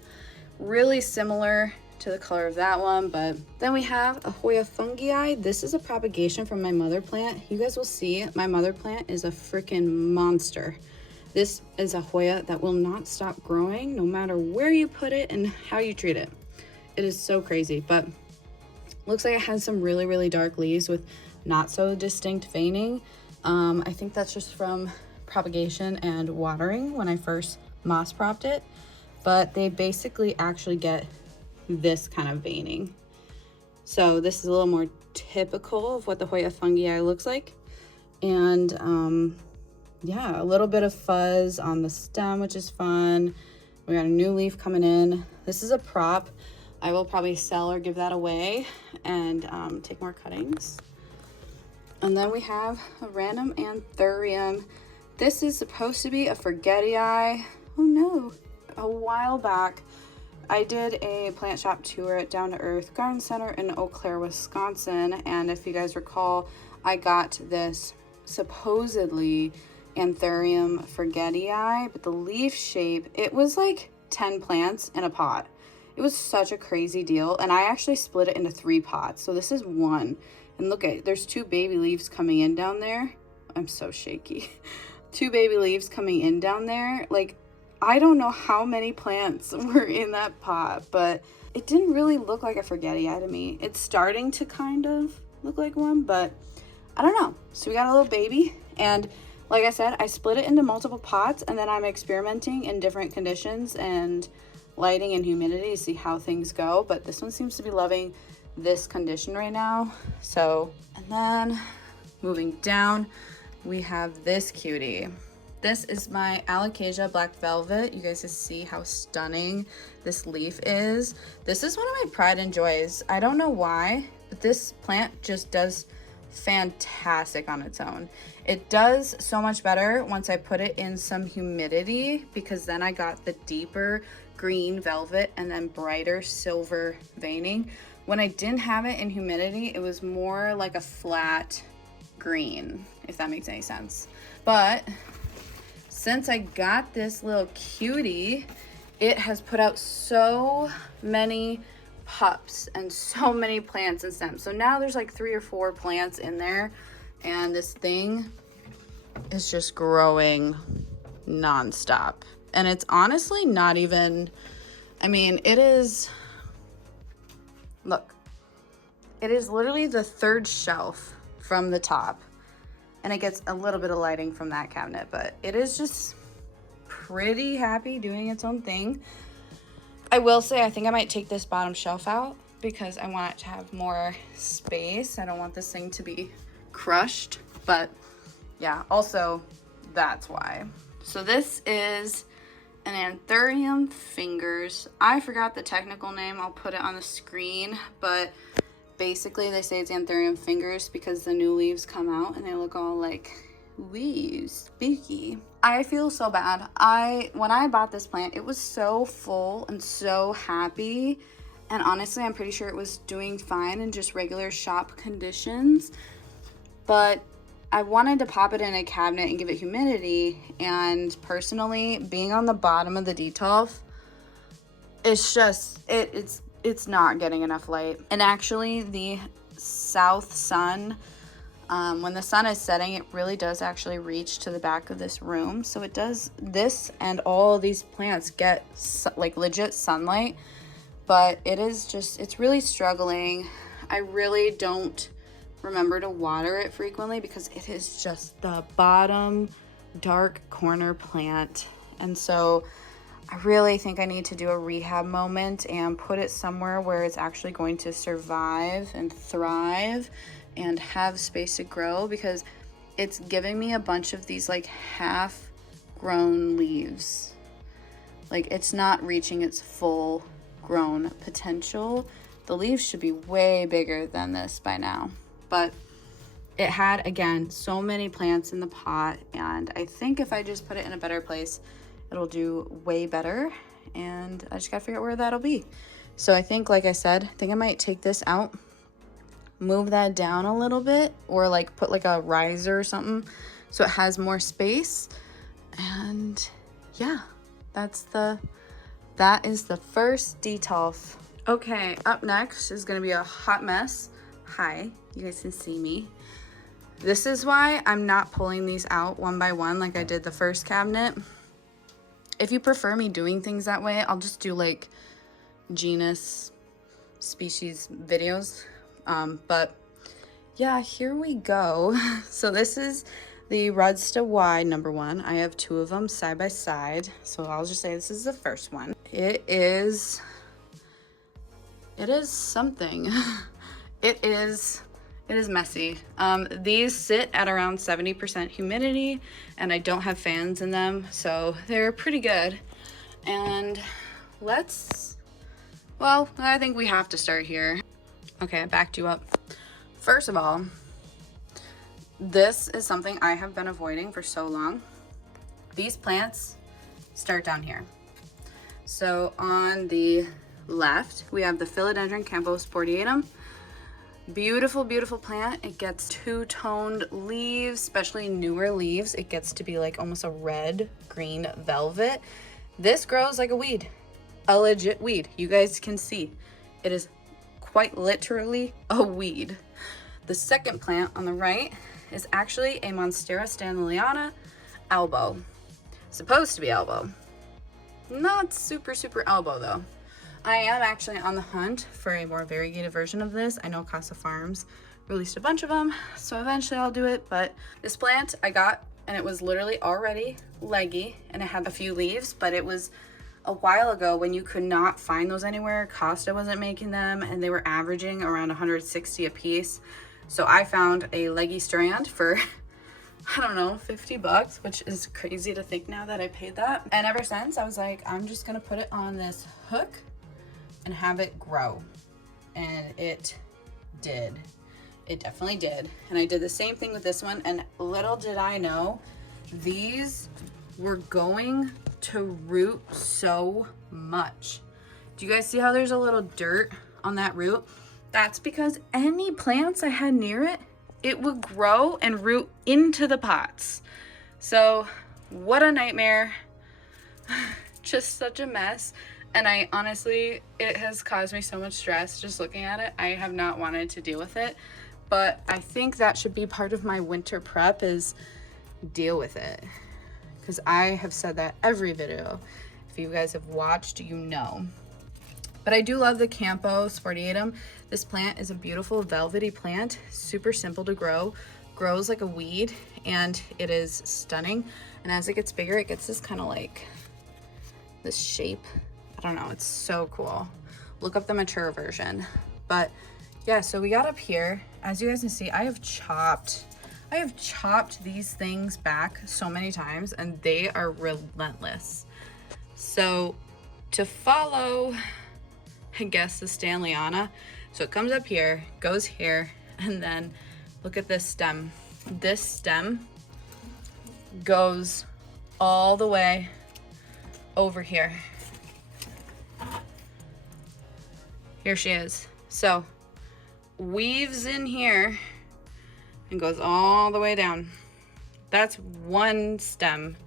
Really similar to the color of that one. But then we have a Hoya fungii. This is a propagation from my mother plant. You guys will see my mother plant is a freaking monster. This is a Hoya that will not stop growing no matter where you put it and how you treat it. It is so crazy, but looks like it has some really, really dark leaves with not so distinct veining. I think that's just from propagation and watering when I first moss propped it, but they basically actually get this kind of veining. So this is a little more typical of what the Hoya fungii looks like. And yeah, a little bit of fuzz on the stem, which is fun. We got a new leaf coming in. This is a prop. I will probably sell or give that away and take more cuttings. And then we have a random anthurium. This is supposed to be a forgetii. Oh no. A while back, I did a plant shop tour at Down to Earth Garden Center in Eau Claire, Wisconsin. And if you guys recall, I got this supposedly anthurium forgetii, but the leaf shape, it was like 10 plants in a pot. It was such a crazy deal, and I actually split it into 3 pots. So this is one, and look at, there's 2 baby leaves coming in down there. I'm so shaky. 2 baby leaves coming in down there. Like, I don't know how many plants were in that pot, but it didn't really look like a forgetii to me. It's starting to kind of look like one, but I don't know. So we got a little baby, and like I said, I split it into multiple pots, and then I'm experimenting in different conditions and lighting and humidity to see how things go. But this one seems to be loving this condition right now. So, and then moving down, we have this cutie. This is my Alocasia Black Velvet. You guys can see how stunning this leaf is. This is one of my pride and joys. I don't know why, but this plant just does fantastic on its own. It does so much better once I put it in some humidity, because then I got the deeper green velvet and then brighter silver veining. When I didn't have it in humidity, it was more like a flat green, if that makes any sense. But since I got this little cutie, it has put out so many pups and so many plants and stems. So now there's like 3 or 4 plants in there, and this thing is just growing nonstop. And it's honestly not even, I mean, it is, look, it is literally the 3rd shelf from the top, and it gets a little bit of lighting from that cabinet, but it is just pretty happy doing its own thing. I will say, I think I might take this bottom shelf out because I want it to have more space. I don't want this thing to be crushed, but yeah, also that's why. So this is an anthurium fingers. I forgot the technical name. I'll put it on the screen, but basically they say it's anthurium fingers because the new leaves come out and they look all like, wee, spooky. I feel so bad. When I bought this plant, it was so full and so happy, and honestly I'm pretty sure it was doing fine in just regular shop conditions, but I wanted to pop it in a cabinet and give it humidity, and personally, being on the bottom of the detolf, it's just, it's not getting enough light. And actually the south sun, when the sun is setting, it really does actually reach to the back of this room. So it does, this and all these plants get like legit sunlight, but it is just, it's really struggling. I really don't remember to water it frequently because it is just the bottom dark corner plant. And so I really think I need to do a rehab moment and put it somewhere where it's actually going to survive and thrive and have space to grow, because it's giving me a bunch of these like half grown leaves. Like, it's not reaching its full grown potential. The leaves should be way bigger than this by now, but it had, again, so many plants in the pot, and I think if I just put it in a better place, it'll do way better, and I just gotta figure out where that'll be. So I think, like I said, I think I might take this out, move that down a little bit, or like put like a riser or something so it has more space. And yeah, that is the first detolf. Okay, up next is gonna be a hot mess. Hi, you guys can see me. This is why I'm not pulling these out one by one like I did the first cabinet. If you prefer me doing things that way, I'll just do like genus species videos. But yeah, here we go. So this is the Rudsta Y #1. I have 2 of them side by side. So I'll just say this is the first one. It is something. It is messy. These sit at around 70% humidity, and I don't have fans in them, so they're pretty good. And I think we have to start here. Okay, I backed you up. First of all, this is something I have been avoiding for so long. These plants start down here. So on the left, we have the Philodendron camposportiatum. Beautiful, beautiful plant. It gets 2-toned leaves, especially newer leaves. It gets to be like almost a red green velvet. This grows like a weed, a legit weed. You guys can see it is quite literally a weed. The second plant on the right is actually a Monstera stanleyana elbow. Supposed to be elbow. Not super, super elbow though. I am actually on the hunt for a more variegated version of this. I know Casa Farms released a bunch of them, so eventually I'll do it. But this plant I got, and it was literally already leggy, and it had a few leaves, but it was a while ago when you could not find those anywhere. Costa wasn't making them, and they were averaging around 160 a piece. So I found a leggy strand for, I don't know, 50 bucks, which is crazy to think now that I paid that. And ever since, I was like, I'm just gonna put it on this hook and have it grow. And it did. It definitely did. And I did the same thing with this one, and little did I know, these were going to root so much. Do you guys see how there's a little dirt on that root? That's because any plants I had near it, it would grow and root into the pots. So what a nightmare. Just such a mess. And I honestly, it has caused me so much stress just looking at it. I have not wanted to deal with it, but I think that should be part of my winter prep, is deal with it. Because I have said that every video. If you guys have watched, you know. But I do love the Campo sportiatum. This plant is a beautiful velvety plant, super simple to grow, grows like a weed, and it is stunning. And as it gets bigger, it gets this kind of like this shape. I don't know, it's so cool. Look up the mature version. But yeah, so we got up here. As you guys can see, I have chopped these things back so many times, and they are relentless. So to follow, I guess, the Stanleyana, so it comes up here, goes here, and then look at this stem. This stem goes all the way over here. Here she is. So weaves in here and goes all the way down. That's one stem.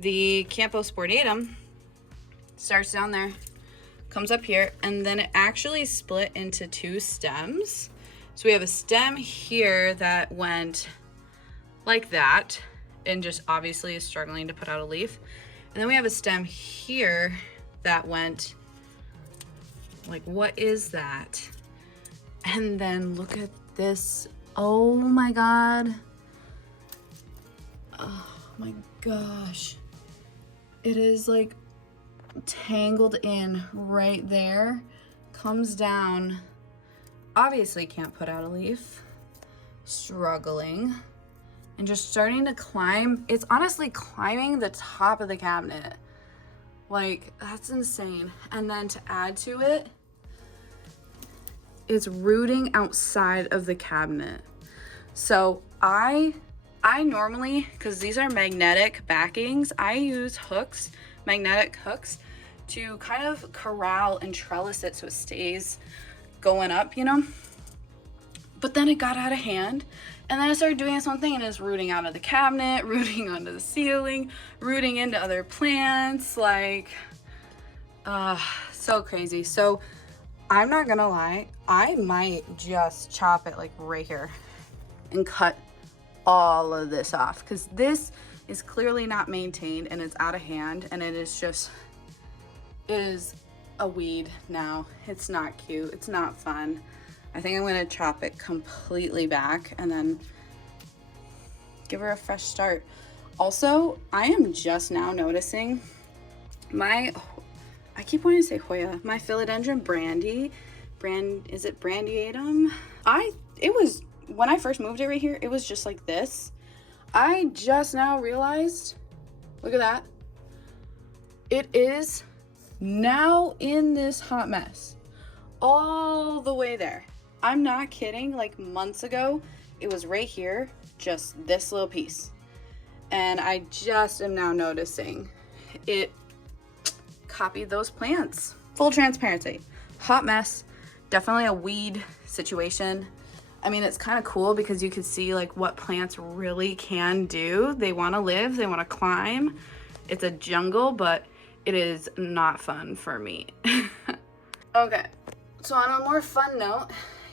The Campo sportiatum starts down there, comes up here, and then it actually split into two stems. So we have a stem here that went like that and just obviously is struggling to put out a leaf. And then we have a stem here that went like, what is that? And then look at this. Oh my God. Oh my gosh. It is like tangled in right there, comes down, obviously can't put out a leaf, struggling, and just starting to climb. It's honestly climbing the top of the cabinet. Like, that's insane. And then to add to it, it's rooting outside of the cabinet. So I normally, because these are magnetic backings, I use hooks, magnetic hooks, to kind of corral and trellis it so it stays going up, you know? But then it got out of hand, and then I started doing its own thing, and it's rooting out of the cabinet, rooting onto the ceiling, rooting into other plants, like, so crazy. So I'm not gonna lie, I might just chop it like right here and cut all of this off, because this is clearly not maintained and it's out of hand, and it is just, it is a weed now. It's not cute, it's not fun. I think I'm gonna chop it completely back and then give her a fresh start. Also, I am just now noticing I keep wanting to say Hoya, my philodendron is it brandiatum? It was, when I first moved it right here, it was just like this. I just now realized, look at that. It is now in this hot mess, all the way there. I'm not kidding, like months ago, it was right here, just this little piece. And I just am now noticing it copied those plants. Full transparency, hot mess, definitely a weed situation. I mean, it's kind of cool because you can see like what plants really can do. They want to live, they want to climb. It's a jungle, but it is not fun for me. Okay, so on a more fun note,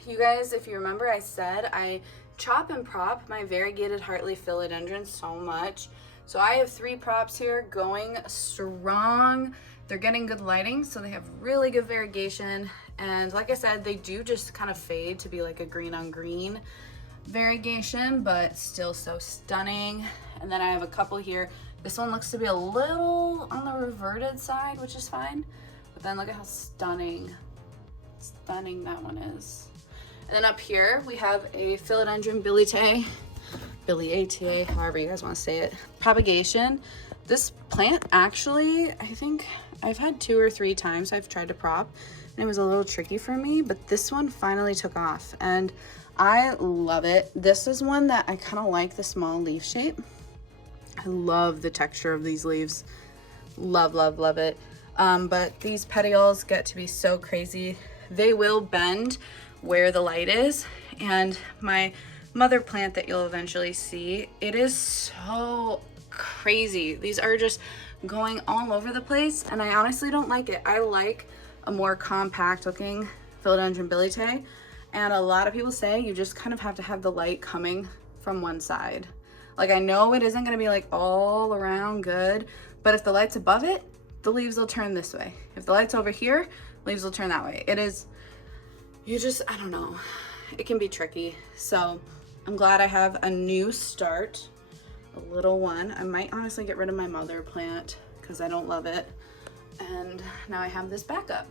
you guys, if you remember, I said I chop and prop my variegated Heartleaf philodendron so much. So I have 3 props here going strong. They're getting good lighting, so they have really good variegation. And like I said, they do just kind of fade to be like a green on green variegation, but still so stunning. And then I have a couple here. This one looks to be a little on the reverted side, which is fine. But then look at how stunning that one is. And then up here, we have a philodendron biliate, however you guys want to say it, propagation. This plant actually, I think I've had 2 or 3 times I've tried to prop, and it was a little tricky for me, but this one finally took off. And I love it. This is one that I kind of like the small leaf shape. I love the texture of these leaves. Love, love, love it. But these petioles get to be so crazy. They will bend where the light is. And my mother plant that you'll eventually see, it is so crazy. These are just going all over the place, and I honestly don't like it. I like a more compact looking philodendron billiete, and a lot of people say you just kind of have to have the light coming from one side. Like, I know it isn't going to be like all around good, but if the light's above it, the leaves will turn this way. If the light's over here, leaves will turn that way. It is, you just, I don't know, it can be tricky. So I'm glad I have a new start, a little one. I might honestly get rid of my mother plant because I don't love it. And now I have this backup.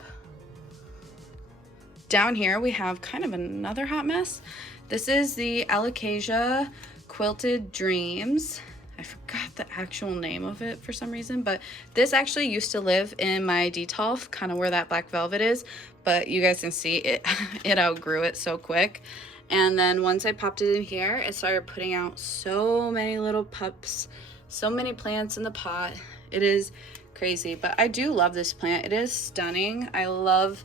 Down here we have kind of another hot mess. This is the Alocasia Quilted Dreams. I forgot the actual name of it for some reason, but this actually used to live in my detolf, kind of where that black velvet is, but you guys can see it, it outgrew it so quick. And then once I popped it in here, it started putting out so many little pups, so many plants in the pot. It is crazy, but I do love this plant. It is stunning. I love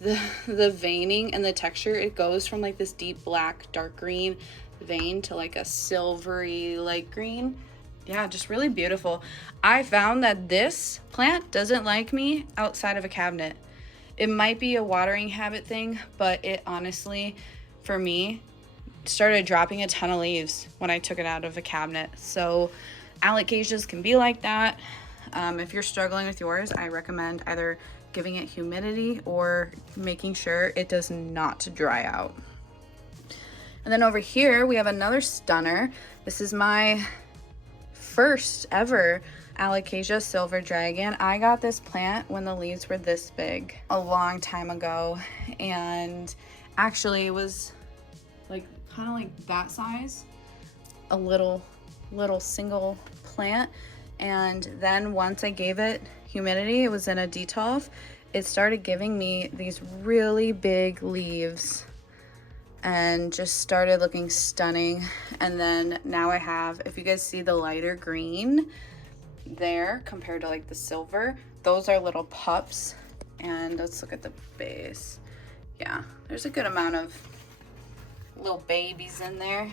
the veining and the texture. It goes from like this deep black, dark green vein to like a silvery light green. Yeah, just really beautiful. I found that this plant doesn't like me outside of a cabinet. It might be a watering habit thing, but it honestly, for me, started dropping a ton of leaves when I took it out of a cabinet. So alocasias can be like that. If you're struggling with yours, I recommend either giving it humidity or making sure it does not dry out. And then over here, we have another stunner. This is my first ever Alocasia Silver Dragon. I got this plant when the leaves were this big a long time ago. And actually it was like kind of like that size, a little single plant. And then once I gave it humidity, it was in a detolf, it started giving me these really big leaves and just started looking stunning. And then now I have, if you guys see the lighter green there compared to like the silver, those are little pups. And let's look at the base. Yeah, there's a good amount of little babies in there.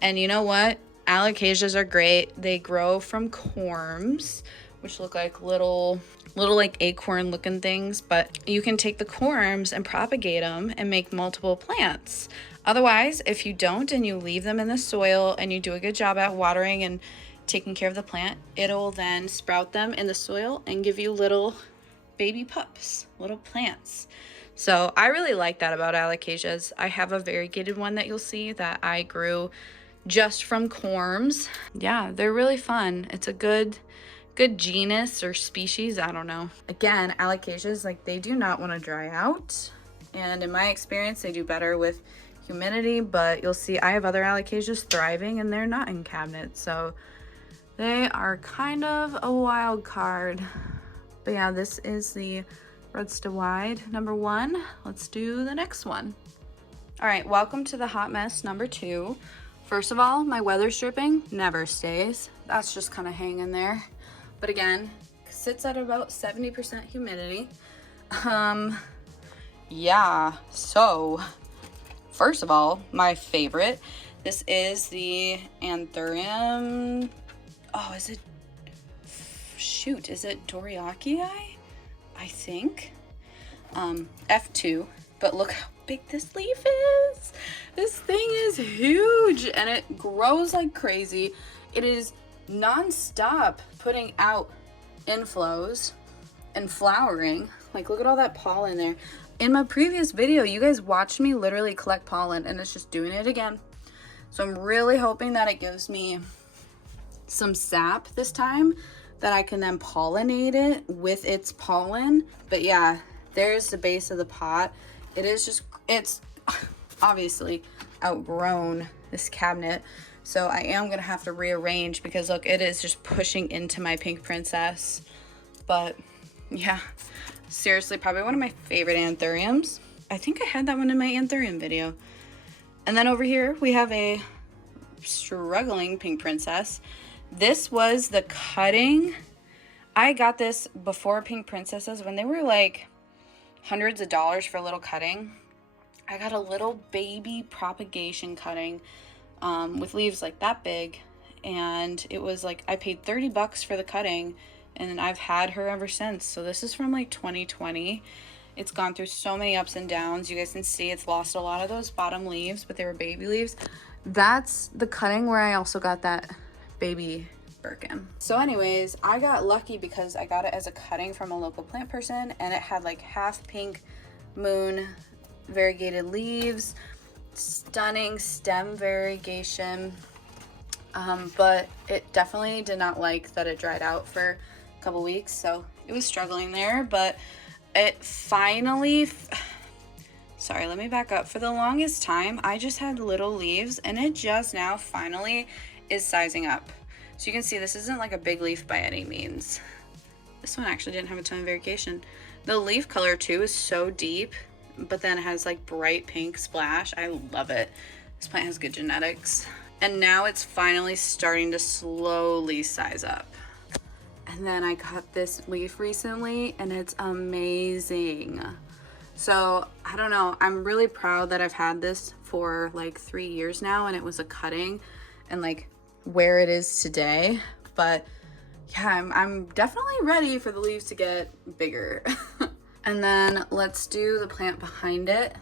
And you know what? Alocasias are great. They grow from corms, which look like little like acorn looking things, but you can take the corms and propagate them and make multiple plants. Otherwise, if you don't and you leave them in the soil and you do a good job at watering and taking care of the plant, it'll then sprout them in the soil and give you little baby pups, little plants. So I really like that about alocasias. I have a variegated one that you'll see that I grew just from corms. Yeah, they're really fun. It's a good genus or species, I don't know. Again, alocasias, like, they do not want to dry out, and in my experience they do better with humidity, but you'll see I have other alocasias thriving and they're not in cabinets, so they are kind of a wild card. But yeah, this is the Redsta Wide #1. Let's do the next one. All right, welcome to the hot mess #2. First of all, my weather stripping never stays. That's just kind of hanging there. But again, sits at about 70% humidity. Yeah, so first of all, my favorite, this is the Anthurium. Oh, is it Doriakii? I think. F2, but look how big this leaf is. This thing is huge and it grows like crazy. It is non-stop putting out inflows and flowering. Like, look at all that pollen there. In my previous video, you guys watched me literally collect pollen and it's just doing it again. So I'm really hoping that it gives me some sap this time, that I can then pollinate it with its pollen. But yeah, there's the base of the pot. It is just, it's obviously outgrown this cabinet. So I am gonna have to rearrange because look, it is just pushing into my pink princess. But yeah, seriously, probably one of my favorite anthuriums. I think I had that one in my anthurium video. And then over here we have a struggling pink princess. This was the cutting. I got this before pink princesses when they were like hundreds of dollars for a little cutting. I got a little baby propagation cutting with leaves like that big, and it was like I paid $30 for the cutting, and I've had her ever since. So this is from like 2020. It's gone through so many ups and downs. You guys can see it's lost a lot of those bottom leaves, but they were baby leaves. That's the cutting where I also got that baby Birkin. So anyways, I got lucky because I got it as a cutting from a local plant person, and it had like half pink moon variegated leaves, stunning stem variegation, but it definitely did not like that it dried out for a couple weeks, so it was struggling there. But it finally sorry, let me back up. For the longest time I just had little leaves, and it just now finally is sizing up. So you can see this isn't like a big leaf by any means. This one actually didn't have a ton of variegation. The leaf color too is so deep, but then it has like bright pink splash. I love it. This plant has good genetics. And now it's finally starting to slowly size up. And then I got this leaf recently, and it's amazing. So I don't know, I'm really proud that I've had this for like 3 years now, and it was a cutting, and like where it is today. But yeah, I'm definitely ready for the leaves to get bigger. And then let's do the plant behind it.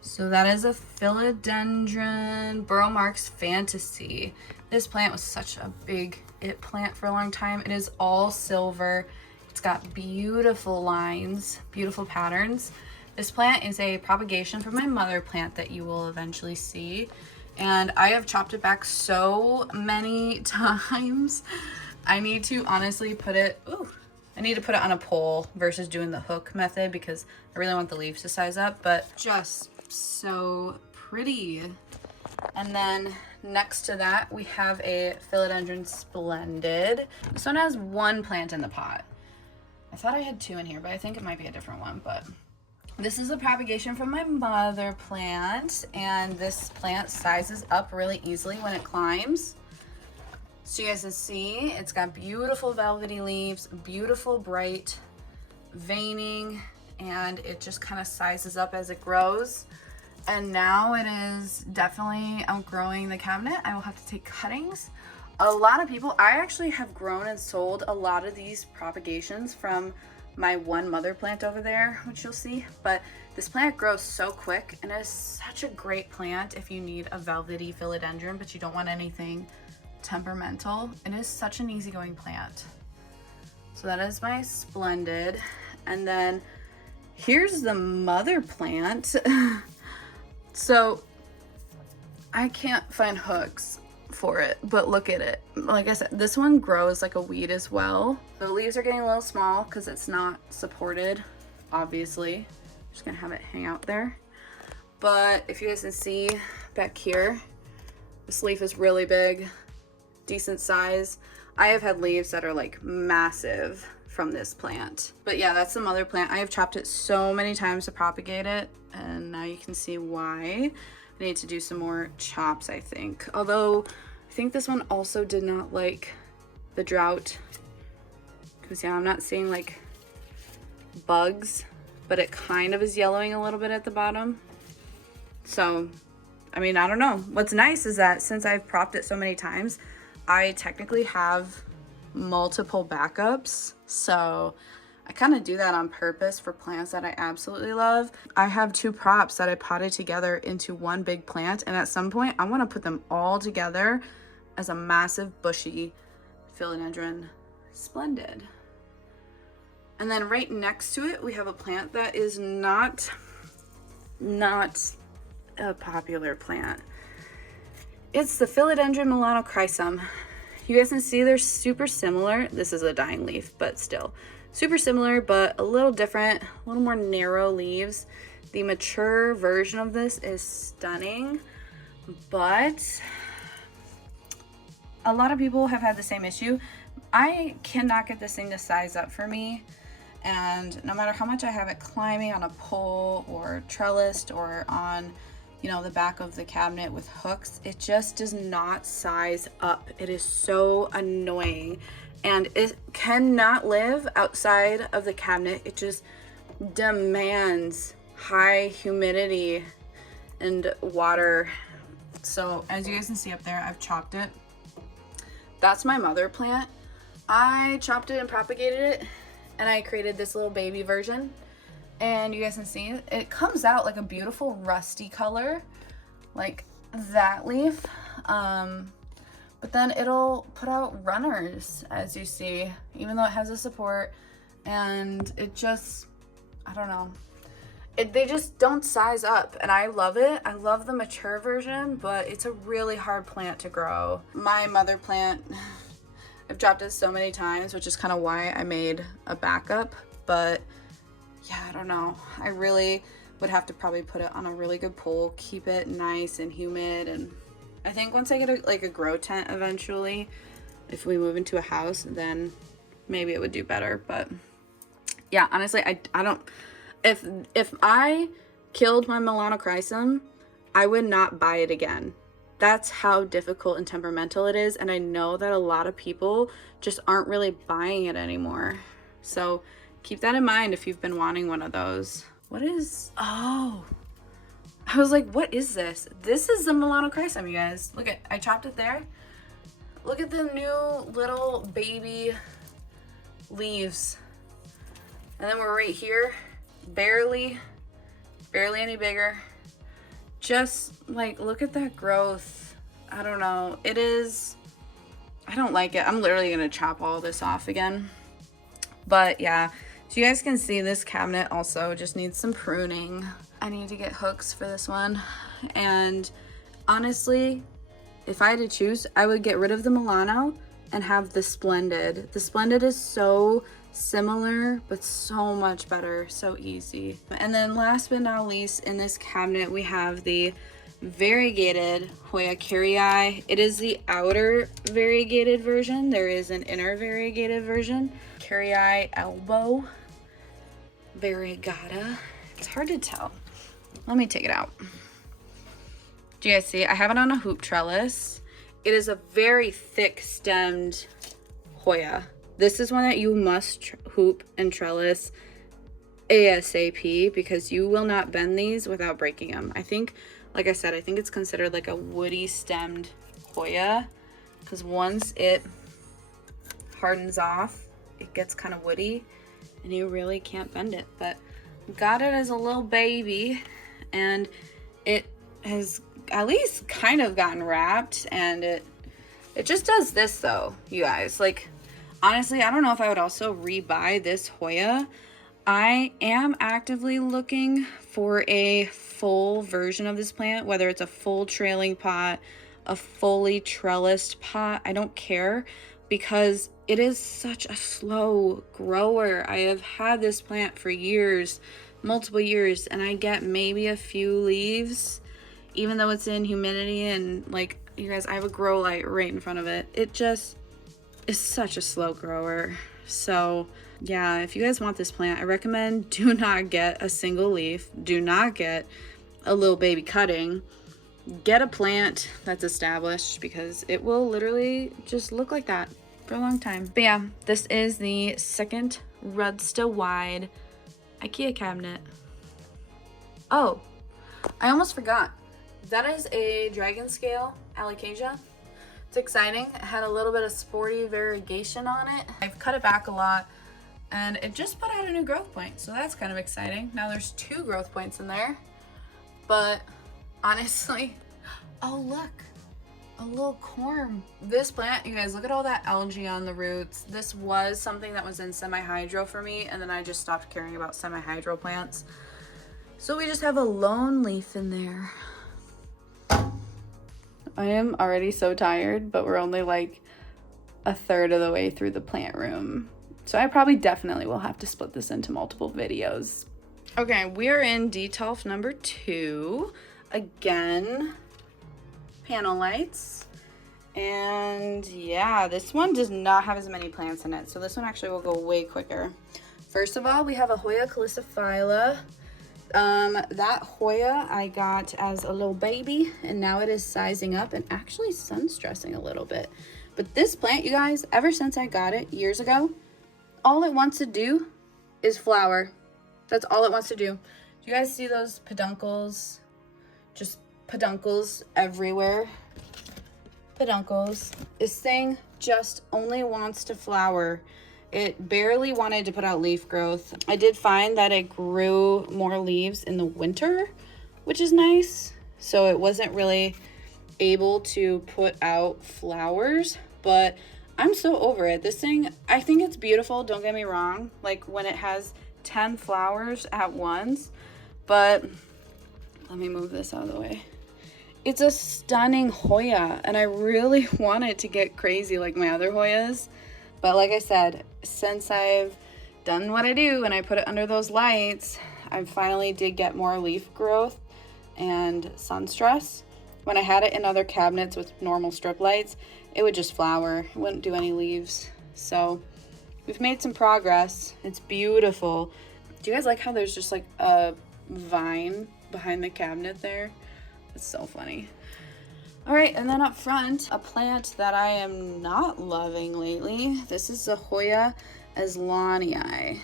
So that is a philodendron Burrow Marks Fantasy. This plant was such a big it plant for a long time. It is all silver. It's got beautiful lines, beautiful patterns. This plant is a propagation from my mother plant that you will eventually see. And I have chopped it back so many times. I need to honestly put it, I need to put it on a pole versus doing the hook method because I really want the leaves to size up, but just so pretty. And then next to that, we have a Philodendron Splendid. This one has one plant in the pot. I thought I had two in here, but I think it might be a different one. But this is a propagation from my mother plant, and this plant sizes up really easily when it climbs. So you guys can see it's got beautiful velvety leaves, beautiful bright veining, and it just kind of sizes up as it grows. And now it is definitely outgrowing the cabinet. I will have to take cuttings. A lot of people, I actually have grown and sold a lot of these propagations from my one mother plant over there, which you'll see. But this plant grows so quick, and it is such a great plant if you need a velvety philodendron, but you don't want anything temperamental. It is such an easygoing plant. So that is my Splendid. And then here's the mother plant. So I can't find hooks for it, but look at it. Like I said, this one grows like a weed as well. The leaves are getting a little small because it's not supported, obviously. Just gonna have it hang out there. But if you guys can see back here, this leaf is really big, decent size. I have had leaves that are like massive from this plant. But yeah, that's the mother plant. I have chopped it so many times to propagate it, and now you can see why. I need to do some more chops, I think. Although I think this one also did not like the drought, because yeah, I'm not seeing like bugs, but it kind of is yellowing a little bit at the bottom. So I mean, I don't know. What's nice is that since I've propped it so many times, I technically have multiple backups. So I kind of do that on purpose for plants that I absolutely love. I have two props that I potted together into one big plant, and at some point I want to put them all together as a massive bushy Philodendron Splendid. And then right next to it we have a plant that is not a popular plant. It's the Philodendron Melanochrysum. You guys can see they're super similar. This is a dying leaf, but still super similar, but a little different, a little more narrow leaves. The mature version of this is stunning, but a lot of people have had the same issue. I cannot get this thing to size up for me, and no matter how much I have it climbing on a pole or trellised or on, you know, the back of the cabinet with hooks, it just does not size up. It is so annoying, and it cannot live outside of the cabinet. It just demands high humidity and water. So as you guys can see up there, I've chopped it. That's my mother plant. I chopped it and propagated it, and I created this little baby version. And you guys can see it comes out like a beautiful rusty color, like that leaf. But then it'll put out runners, as you see, even though it has a support, and it just, I don't know. They just don't size up, and I love it. I love the mature version, but it's a really hard plant to grow. My mother plant, I've dropped it so many times, which is kind of why I made a backup, but yeah, I don't know. I really would have to probably put it on a really good pole, keep it nice and humid, and I think once I get a grow tent eventually, if we move into a house, then maybe it would do better. But yeah, honestly, I don't, if I killed my Melanochrysum, I would not buy it again. That's how difficult and temperamental it is, and I know that a lot of people just aren't really buying it anymore. So keep that in mind if you've been wanting one of those. What is, oh, I was like, what is this? This is the Melanochrysum, you guys. Look at, I chopped it there. Look at the new little baby leaves. And then we're right here, barely any bigger. Just like, look at that growth. I don't know. It is, I don't like it. I'm literally gonna chop all this off again. But yeah, so you guys can see this cabinet also just needs some pruning. I need to get hooks for this one. And honestly, if I had to choose, I would get rid of the Milano and have the Splendid. The Splendid is so similar, but so much better, so easy. And then last but not least, in this cabinet, we have the variegated Hoya carrii. It is the outer variegated version. There is an inner variegated version. Carrii elbow, variegata. It's hard to tell. Let me take it out. Do you guys see? I have it on a hoop trellis. It is a very thick stemmed Hoya. This is one that you must hoop and trellis ASAP because you will not bend these without breaking them. I think, like I said, I think it's considered like a woody stemmed Hoya because once it hardens off, it gets kind of woody and you really can't bend it. But got it as a little baby, and it has at least kind of gotten wrapped, and it just does this though, you guys. Like, honestly, I don't know if I would also rebuy this Hoya. I am actively looking for a full version of this plant, whether it's a full trailing pot, a fully trellised pot, I don't care, because it is such a slow grower. I have had this plant for years, multiple years, and I get maybe a few leaves, even though it's in humidity. And like, you guys, I have a grow light right in front of it. It just is such a slow grower. So yeah, if you guys want this plant, I recommend do not get a single leaf. Do not get a little baby cutting. Get a plant that's established because it will literally just look like that for a long time. But yeah, this is the second Rudsta wide IKEA cabinet. Oh, I almost forgot. That is a dragon scale alocasia. It's exciting. It had a little bit of sporty variegation on it. I've cut it back a lot, and it just put out a new growth point, so that's kind of exciting. Now there's 2 growth points in there, but honestly, oh look, a little corm. This plant, you guys, look at all that algae on the roots. This was something that was in semi-hydro for me, and then I just stopped caring about semi-hydro plants. So we just have a lone leaf in there. I am already so tired, but we're only like a third of the way through the plant room. So I probably definitely will have to split this into multiple videos. Okay, we are in Detolf number 2. Again, panel lights. And yeah, this one does not have as many plants in it. So this one actually will go way quicker. First of all, we have a Hoya calypsophylla. That Hoya I got as a little baby, and now it is sizing up and actually sun stressing a little bit. But this plant, you guys, ever since I got it years ago, all it wants to do is flower. That's all it wants to do. Do you guys see those peduncles? Just peduncles everywhere. Peduncles. This thing just only wants to flower. It barely wanted to put out leaf growth. I did find that it grew more leaves in the winter, which is nice. So it wasn't really able to put out flowers, but I'm so over it. This thing, I think it's beautiful, don't get me wrong, like when it has 10 flowers at once, but let me move this out of the way. It's a stunning Hoya, and I really want it to get crazy like my other Hoyas. But like I said, since I've done what I do and I put it under those lights, I finally did get more leaf growth and sun stress. When I had it in other cabinets with normal strip lights, it would just flower. It wouldn't do any leaves. So we've made some progress. It's beautiful. Do you guys like how there's just like a vine behind the cabinet there? It's so funny. All right, and then up front, a plant that I am not loving lately. This is the Hoya Aslanii.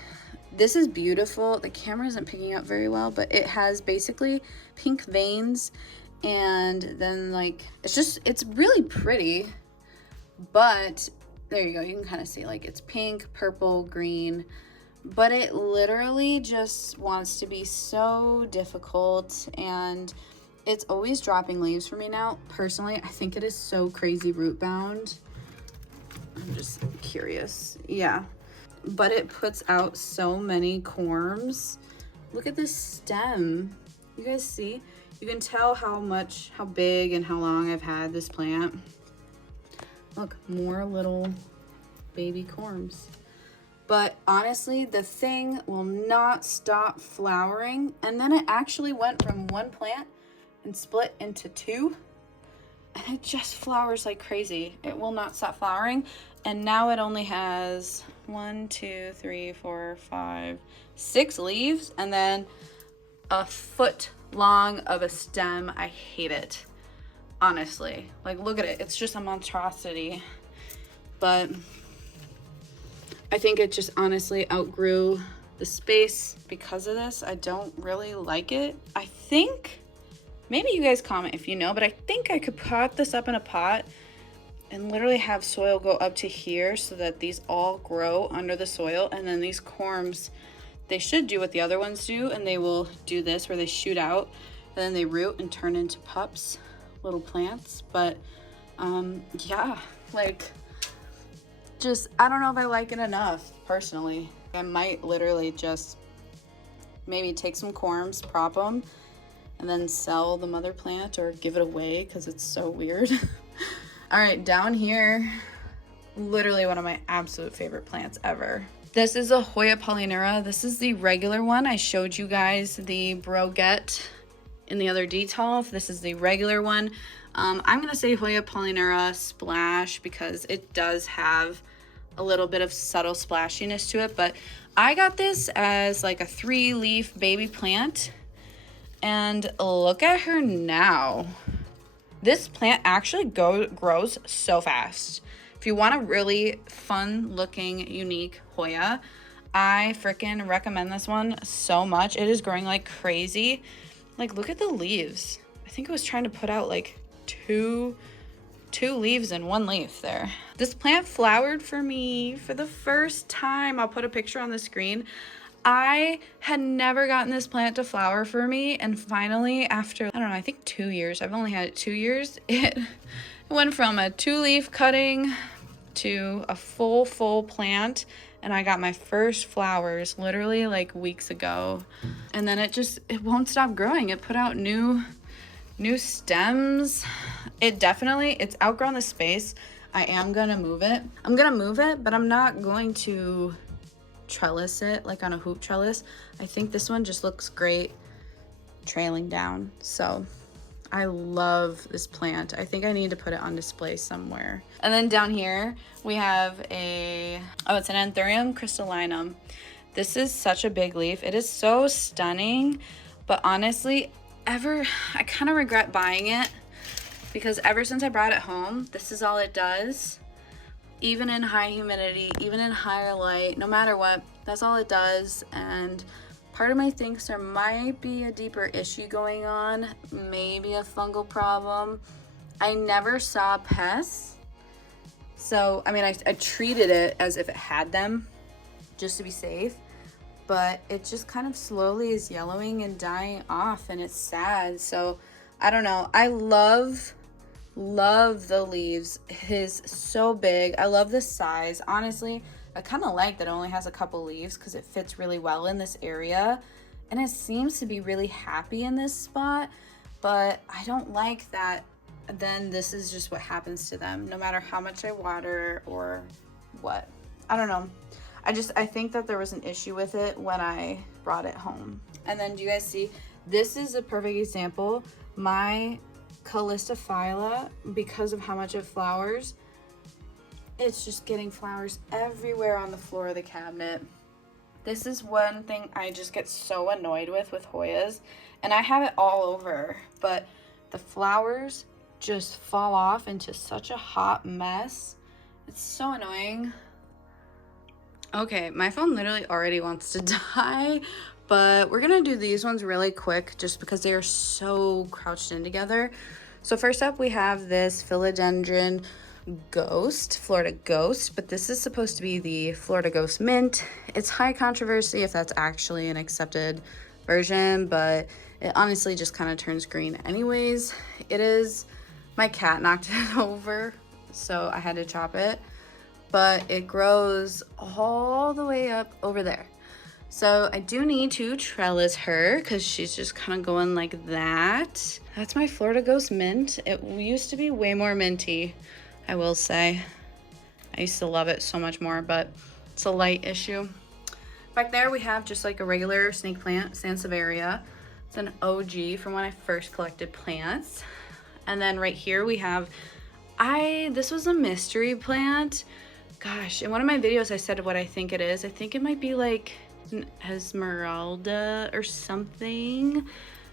This is beautiful. The camera isn't picking up very well, but it has basically pink veins, and then like, it's really pretty, but there you go. You can kind of see like it's pink, purple, green, but it literally just wants to be so difficult, and it's always dropping leaves for me now. Personally, I think it is so crazy root bound. I'm just curious. Yeah. But it puts out so many corms. Look at this stem. You guys see? You can tell how big and how long I've had this plant. Look, more little baby corms. But honestly, the thing will not stop flowering. And then it actually went from one plant and split into two, and it just flowers like crazy. It will not stop flowering, and now it only has 1, 2, 3, 4, 5, 6 leaves, and then a foot long of a stem. I hate it, honestly. Like, look at it. It's just a monstrosity. But I think it just honestly outgrew the space because of this. I don't really like it. I think, maybe you guys comment if you know, but I think I could pot this up in a pot and literally have soil go up to here so that these all grow under the soil, and then these corms, they should do what the other ones do, and they will do this where they shoot out and then they root and turn into pups, little plants. But yeah, like, just, I don't know if I like it enough personally. I might literally just maybe take some corms, prop them, and then sell the mother plant or give it away because it's so weird. All right, down here, literally one of my absolute favorite plants ever. This is a Hoya polyneura. This is the regular one. I showed you guys the Broguette in the other detolf. This is the regular one. I'm gonna say Hoya polyneura splash because it does have a little bit of subtle splashiness to it, but I got this as like a 3-leaf baby plant. And look at her now. This plant actually grows so fast. If you want a really fun looking, unique Hoya, I freaking recommend this one so much. It is growing like crazy. Like, look at the leaves. I think it was trying to put out like two leaves in one leaf there. This plant flowered for me for the first time. I'll put a picture on the screen. I had never gotten this plant to flower for me, and finally, after, I don't know, I think 2 years, I've only had it 2 years, it went from a 2-leaf cutting to a full plant, and I got my first flowers literally like weeks ago. And then it won't stop growing. It put out new stems. It's outgrown the space. I am gonna move it. I'm gonna move it, but I'm not going to trellis it like on a hoop trellis. I think this one just looks great trailing down. So I love this plant. I think I need to put it on display somewhere. And then down here we have it's an Anthurium crystallinum. This is such a big leaf. It is so stunning. But honestly, I kind of regret buying it because ever since I brought it home, this is all it does. Even in high humidity, even in higher light, no matter what, that's all it does. And part of me thinks there might be a deeper issue going on, maybe a fungal problem. I never saw pests. So, I mean, I treated it as if it had them just to be safe. But it just kind of slowly is yellowing and dying off, and it's sad. So I don't know. I love the leaves. It is so big. I love the size. Honestly, I kind of like that it only has a couple leaves because it fits really well in this area, and it seems to be really happy in this spot. But I don't like that then this is just what happens to them no matter how much I water or what. I don't know. I think that there was an issue with it when I brought it home. And then do you guys see? This is a perfect example. My Calistophylla, because of how much it flowers, it's just getting flowers everywhere on the floor of the cabinet. This is one thing I just get so annoyed with Hoyas. And I have it all over, but the flowers just fall off into such a hot mess. It's so annoying. Okay, my phone literally already wants to die, but we're gonna do these ones really quick just because they are so crouched in together. So first up, we have this philodendron ghost, Florida ghost, but this is supposed to be the Florida ghost mint. It's high controversy if that's actually an accepted version, but it honestly just kind of turns green anyways. It is, my cat knocked it over, so I had to chop it. But it grows all the way up over there. So I do need to trellis her because she's just kind of going like that. That's my Florida Ghost Mint. It used to be way more minty, I will say. I used to love it so much more, but it's a light issue. Back there we have just like a regular snake plant, Sansevieria. It's an OG from when I first collected plants. And then right here we have, this was a mystery plant. Gosh, in one of my videos I said what I think it is. I think it might be like an Esmeralda or something.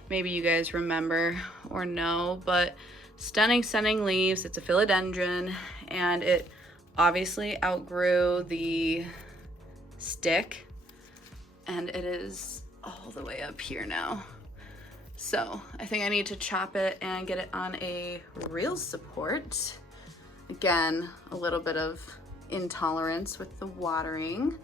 Maybe you guys remember or know, but stunning leaves. It's a philodendron, and it obviously outgrew the stick, and it is all the way up here now. So I think I need to chop it and get it on a real support. Again, a little bit of intolerance with the watering.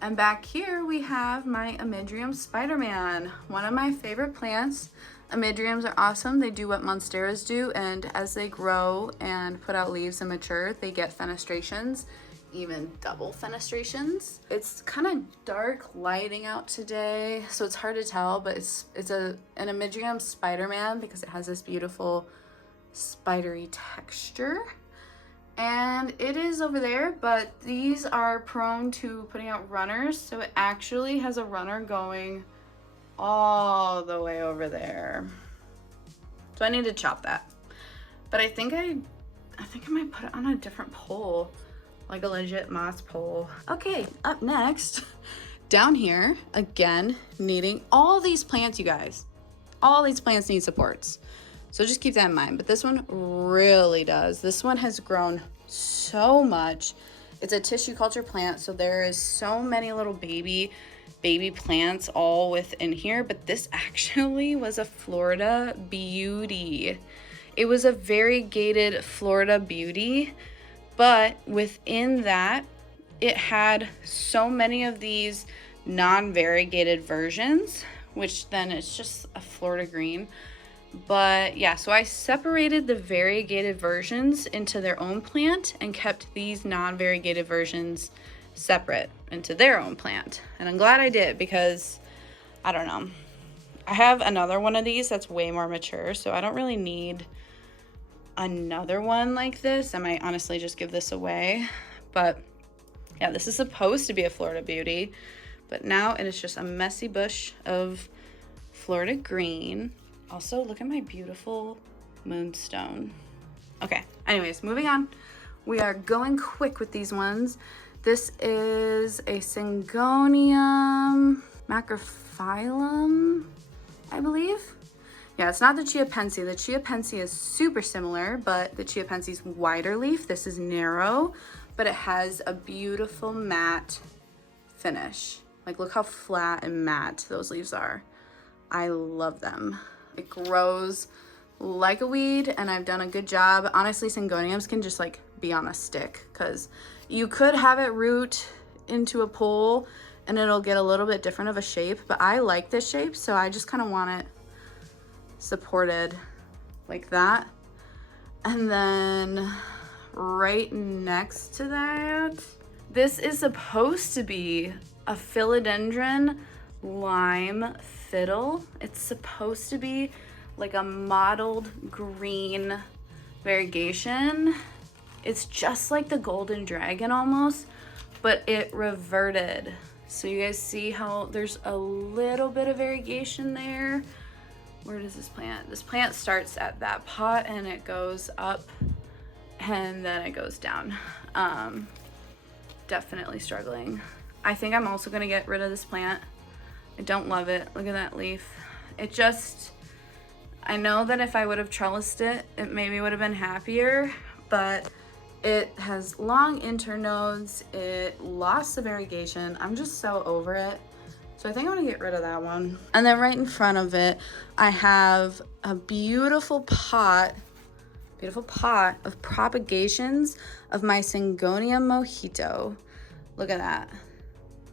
And back here we have my Amydrium Spider-Man, one of my favorite plants. Amydriums are awesome. They do what monsteras do, and as they grow and put out leaves and mature, they get fenestrations, even double fenestrations. It's kind of dark lighting out today, so it's hard to tell, but it's an Amydrium Spider-Man because it has this beautiful spidery texture. And it is over there, but these are prone to putting out runners, so it actually has a runner going all the way over there. So I need to chop that. But I think I might put it on a different pole, like a legit moss pole. Okay, up next, down here, again, needing all these plants, you guys. All these plants need supports. So just keep that in mind. But this one really does. This one has grown so much. It's a tissue culture plant, so there is so many little baby plants all within here. But this actually was a Florida beauty. It was a variegated Florida beauty, but within that, it had so many of these non-variegated versions, which then it's just a Florida green. But yeah, so I separated the variegated versions into their own plant and kept these non-variegated versions separate into their own plant. And I'm glad I did because, I don't know, I have another one of these that's way more mature, so I don't really need another one like this. I might honestly just give this away. But yeah, this is supposed to be a Florida beauty, but now it is just a messy bush of Florida green. Also, look at my beautiful moonstone. Okay, anyways, moving on. We are going quick with these ones. This is a Syngonium macrophyllum. I believe. Yeah, it's not the Chia Pensy. The Chia Pensy is super similar, but the Chia Pensy's wider leaf. This is narrow, but it has a beautiful matte finish. Like, look how flat and matte those leaves are. I love them. It grows like a weed, and I've done a good job. Honestly, syngoniums can just like be on a stick, because you could have it root into a pole and it'll get a little bit different of a shape, but I like this shape, so I just kind of want it supported like that. And then right next to that, this is supposed to be a philodendron lime fiddle. It's supposed to be like a mottled green variegation. It's just like the golden dragon almost, but it reverted. So you guys see how there's a little bit of variegation there. Where does this plant? This plant starts at that pot and it goes up and then it goes down. Definitely struggling. I think I'm also gonna get rid of this plant. I don't love it. Look at that leaf. It just, I know that if I would have trellised it, it maybe would have been happier, but it has long internodes. It lost the variegation. I'm just so over it. So I think I'm gonna get rid of that one. And then right in front of it, I have a beautiful pot of propagations of my Syngonium mojito. Look at that.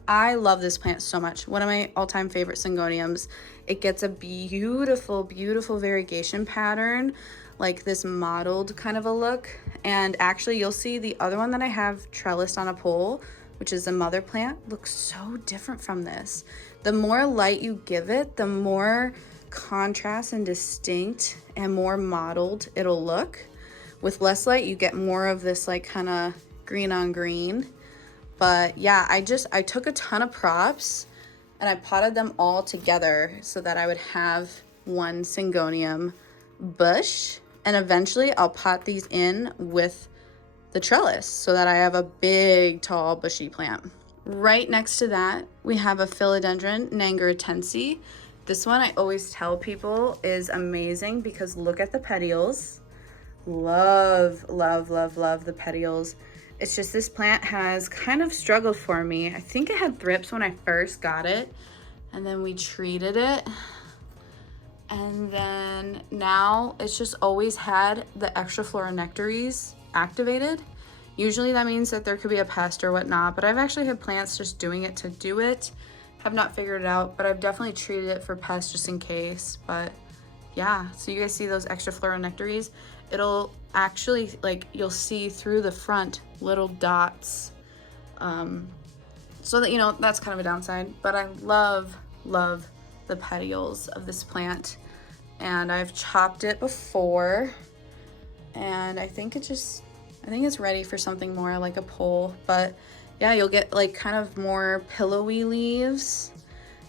I love this plant so much. One of my all-time favorite Syngoniums. It gets a beautiful, beautiful variegation pattern, like this mottled kind of a look. And actually you'll see the other one that I have trellised on a pole, which is a mother plant, looks so different from this. The more light you give it, the more contrast and distinct and more mottled it'll look. With less light, you get more of this like kind of green on green. But yeah, I took a ton of props and I potted them all together so that I would have one Syngonium bush. And eventually I'll pot these in with the trellis so that I have a big, tall, bushy plant. Right next to that, we have a philodendron Nangaratense. This one I always tell people is amazing because look at the petioles. Love, love, love, love the petioles. It's just this plant has kind of struggled for me. I think it had thrips when I first got it, and then we treated it. And then now it's just always had the extra flora nectaries activated. Usually that means that there could be a pest or whatnot, but I've actually had plants just doing it to do it. Have not figured it out, but I've definitely treated it for pests just in case. But yeah, so you guys see those extra flora nectaries? It'll actually, like, you'll see through the front little dots. So that, you know, that's kind of a downside, but I love, love the petioles of this plant. And I've chopped it before, and I think it's ready for something more like a pole. But yeah, you'll get like kind of more pillowy leaves,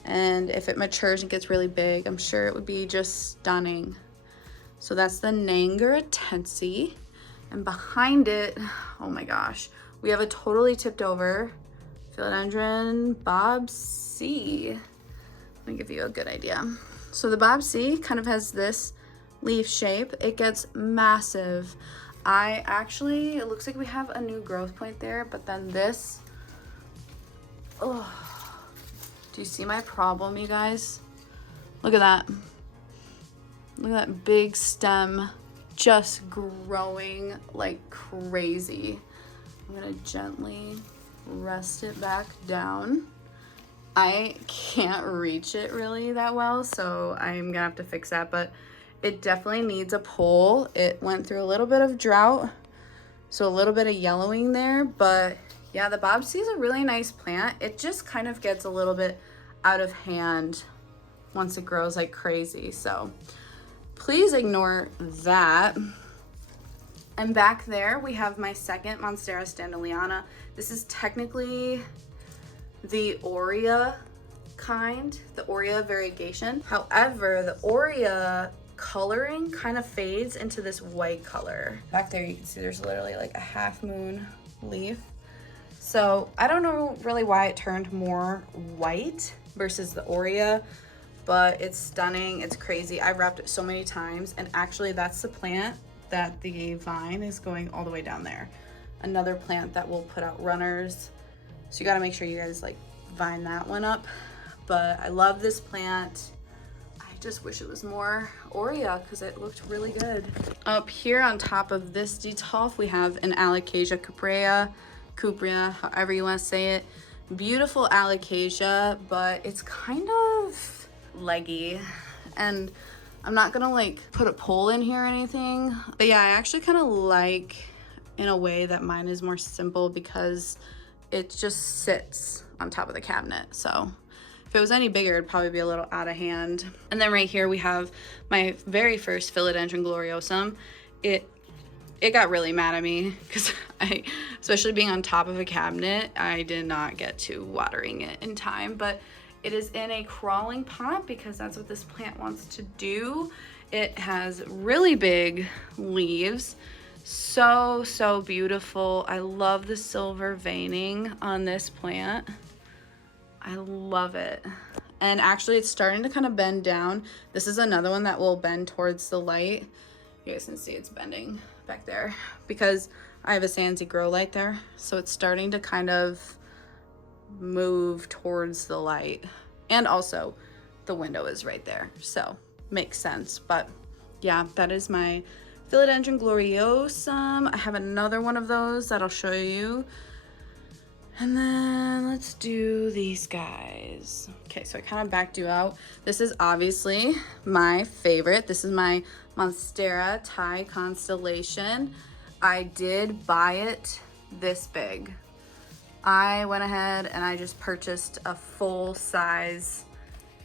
and if it matures and gets really big, I'm sure it would be just stunning. So that's the Nangaratense. And behind it, oh my gosh, we have a totally tipped over philodendron Bob C. Let me give you a good idea. So the Bob C kind of has this leaf shape. It gets massive. It looks like we have a new growth point there, but then this, oh, do you see my problem, you guys? Look at that. Look at that big stem just growing like crazy. I'm gonna gently rest it back down. I can't reach it really that well, so I'm gonna have to fix that, but it definitely needs a pull. It went through a little bit of drought, so a little bit of yellowing there, but yeah, the Bob C is a really nice plant. It just kind of gets a little bit out of hand once it grows like crazy, so please ignore that. And back there, we have my second Monstera standoliana. This is technically the Aurea kind, the Aurea variegation. However, the Aurea coloring kind of fades into this white color. Back there, you can see there's literally like a half moon leaf. So I don't know really why it turned more white versus the Aurea, but it's stunning. It's crazy. I've wrapped it so many times, and actually that's the plant that the vine is going all the way down there. Another plant that will put out runners. So you gotta make sure you guys like vine that one up. But I love this plant. I just wish it was more Hoya because it looked really good. Up here on top of this detolf, we have an Alocasia cuprea, however you want to say it. Beautiful Alocasia, but it's kind of leggy, and I'm not gonna like put a pole in here or anything. But yeah, I actually kind of like in a way that mine is more simple because it just sits on top of the cabinet. So if it was any bigger, it'd probably be a little out of hand. And then right here we have my very first Philodendron gloriosum. It got really mad at me because especially being on top of a cabinet, I did not get to watering it in time, but it is in a crawling pot because that's what this plant wants to do. It has really big leaves. So beautiful. I love the silver veining on this plant. I love it. And actually it's starting to kind of bend down. This is another one that will bend towards the light. You guys can see it's bending back there because I have a Sansi grow light there. So it's starting to kind of move towards the light. And also the window is right there. So makes sense. But yeah, that is my Philodendron gloriosum. I have another one of those that I'll show you. And then let's do these guys. Okay, so I kind of backed you out. This is obviously my favorite. This is my Monstera Thai Constellation. I did buy it this big. I went ahead and I just purchased a full-size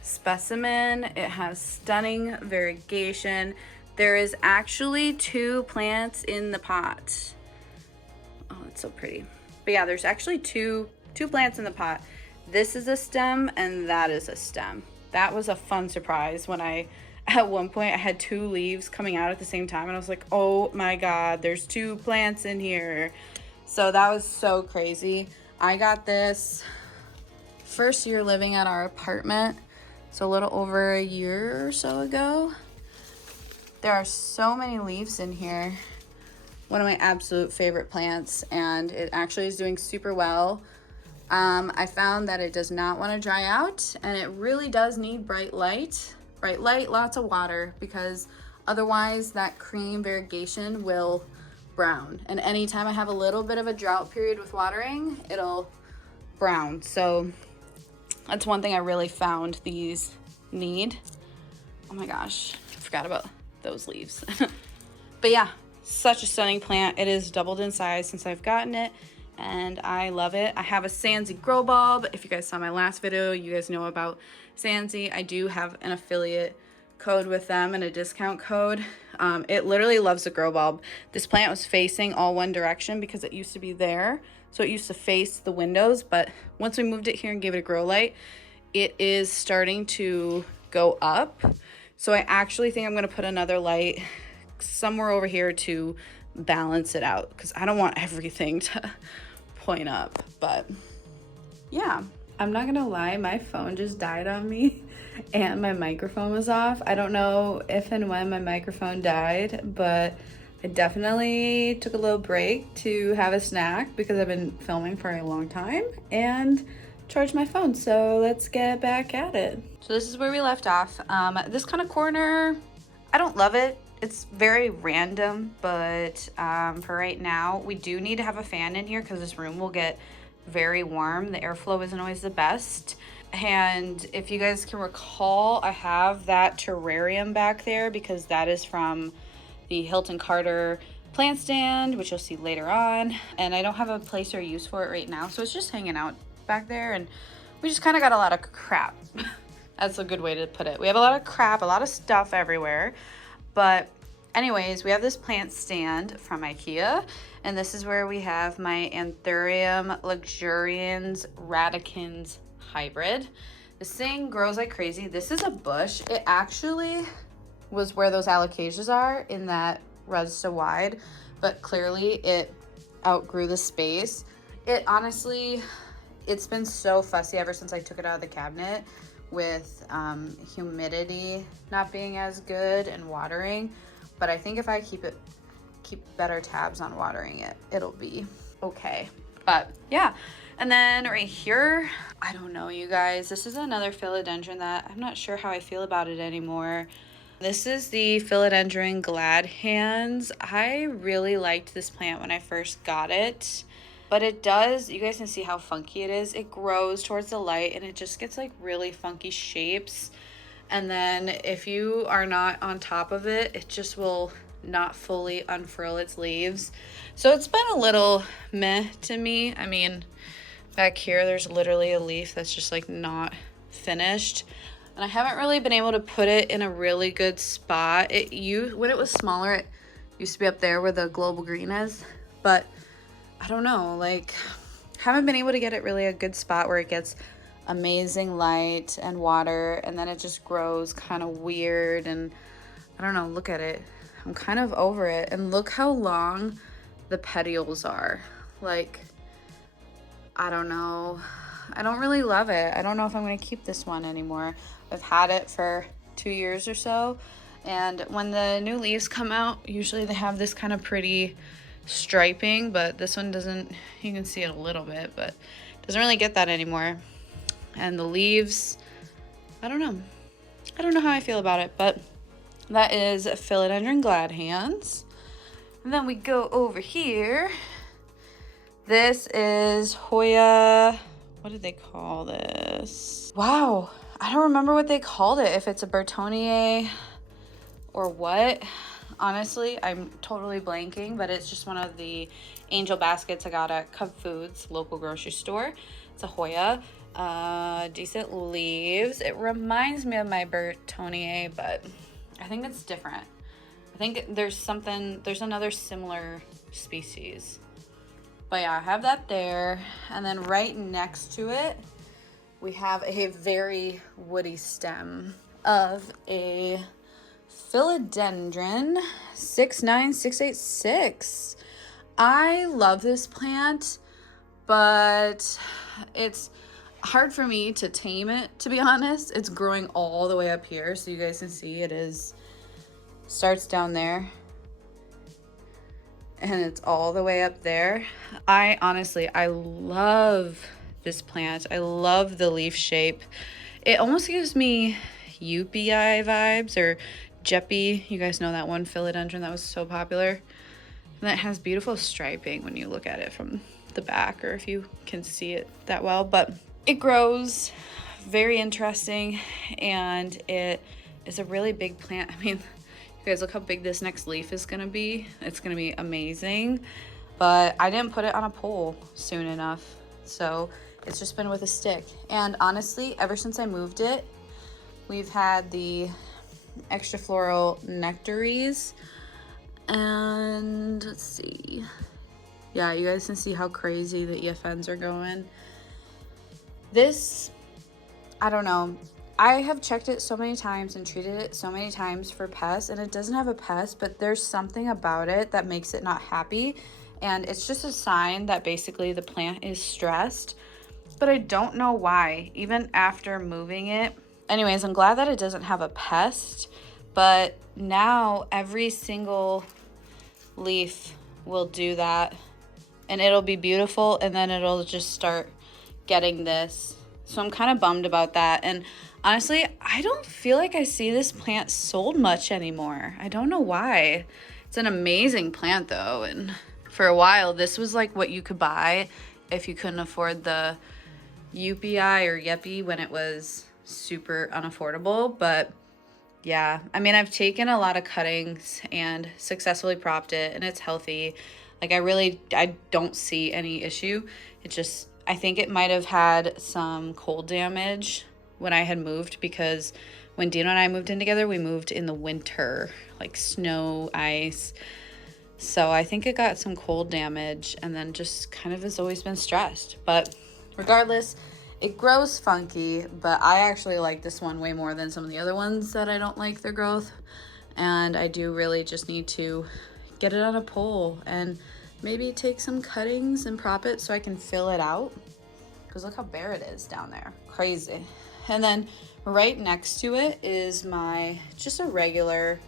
specimen. It has stunning variegation. There is actually 2 plants in the pot. Oh, it's so pretty. But yeah, there's actually two plants in the pot. This is a stem and that is a stem. That was a fun surprise when at one point I had 2 leaves coming out at the same time and I was like, oh my God, there's 2 plants in here. So that was so crazy. I got this first year living at our apartment, so a little over a year or so ago. There are so many leaves in here. One of my absolute favorite plants, and it actually is doing super well. I found that it does not want to dry out, and it really does need bright light, lots of water, because otherwise that cream variegation will brown. And anytime I have a little bit of a drought period with watering, it'll brown. So that's one thing I really found these need. Oh my gosh, I forgot about those leaves. But yeah, such a stunning plant. It is doubled in size since I've gotten it, and I love it. I have a Sansi grow bulb. If you guys saw my last video, you guys know about Sansi. I do have an affiliate code with them and a discount code. It literally loves the grow bulb. This plant was facing all one direction because it used to be there, so it used to face the windows, but once we moved it here and gave it a grow light, it is starting to go up. So I actually think I'm going to put another light somewhere over here to balance it out because I don't want everything to point up. But yeah, I'm not gonna lie, my phone just died on me and my microphone was off. I don't know if and when my microphone died, but I definitely took a little break to have a snack because I've been filming for a long time and charge my phone. So let's get back at it. So this is where we left off. This kind of corner, I don't love it. It's very random, but for right now, we do need to have a fan in here because this room will get very warm. The airflow isn't always the best. And if you guys can recall, I have that terrarium back there because that is from the Hilton Carter plant stand, which you'll see later on. And I don't have a place or use for it right now, so it's just hanging out back there. And we just kind of got a lot of crap. That's a good way to put it. We have a lot of crap, a lot of stuff everywhere. But anyways, we have this plant stand from IKEA, and this is where we have my Anthurium luxurians radicans hybrid. This thing grows like crazy. This is a bush. It actually was where those alocasias are in that res to wide, but clearly it outgrew the space. It honestly, it's been so fussy ever since I took it out of the cabinet. with humidity not being as good and watering, but I think if I keep better tabs on watering it, it'll be okay. But yeah, and then right here, I don't know, you guys, this is another philodendron that I'm not sure how I feel about it anymore. This is the philodendron glad hands. I really liked this plant when I first got it, but it does, you guys can see how funky it is. It grows towards the light and it just gets like really funky shapes. And then if you are not on top of it, it just will not fully unfurl its leaves. So it's been a little meh to me. I mean, back here, there's literally a leaf that's just like not finished. And I haven't really been able to put it in a really good spot. When it was smaller, it used to be up there where the global green is. But I don't know, like, haven't been able to get it really a good spot where it gets amazing light and water, and then it just grows kind of weird. And I don't know, look at it. I'm kind of over it. And look how long the petioles are. Like, I don't know. I don't really love it. I don't know if I'm going to keep this one anymore. I've had it for 2 years or so, and when the new leaves come out, usually they have this kind of pretty striping, but this one doesn't. You can see it a little bit, but it doesn't really get that anymore. And the leaves, I don't know. I don't know how I feel about it, but that is philodendron glad hands. And then we go over here. This is Hoya. What did they call this? Wow, I don't remember what they called it, if it's a Bertonier or what. Honestly, I'm totally blanking, but it's just one of the angel baskets I got at Cub Foods, local grocery store. It's a Hoya. Decent leaves. It reminds me of my Bertonier, but I think it's different. I think there's another similar species. But yeah, I have that there. And then right next to it, we have a very woody stem of a philodendron 69686. I love this plant, but it's hard for me to tame it, to be honest. It's growing all the way up here, so you guys can see starts down there and it's all the way up there. I love this plant. I love the leaf shape. It almost gives me UPI vibes, or Jeppy. You guys know that one philodendron that was so popular? And that has beautiful striping when you look at it from the back, or if you can see it that well. But it grows very interesting, and it is a really big plant. I mean, you guys, look how big this next leaf is gonna be. It's gonna be amazing. But I didn't put it on a pole soon enough, so it's just been with a stick. And honestly, ever since I moved it, we've had the extra floral nectaries. And let's see. Yeah, you guys can see how crazy the EFNs are going. This, I don't know. I have checked it so many times and treated it so many times for pests, and it doesn't have a pest, but there's something about it that makes it not happy. And it's just a sign that basically the plant is stressed, but I don't know why, even after moving it. Anyways, I'm glad that it doesn't have a pest, but now every single leaf will do that, and it'll be beautiful, and then it'll just start getting this. So I'm kind of bummed about that. And honestly, I don't feel like I see this plant sold much anymore. I don't know why. It's an amazing plant though, and for a while this was like what you could buy if you couldn't afford the UPI or Yeppy when it was super unaffordable. But yeah, I mean, I've taken a lot of cuttings and successfully propped it, and it's healthy. Like, I don't see any issue. It just, I think it might have had some cold damage when I had moved, because when Dino and I moved in together, we moved in the winter, like snow, ice. So I think it got some cold damage, and then just kind of has always been stressed. But regardless, it grows funky, but I actually like this one way more than some of the other ones that I don't like their growth. And I do really just need to get it on a pole and maybe take some cuttings and prop it so I can fill it out. Because look how bare it is down there. Crazy. And then right next to it is my, just a regular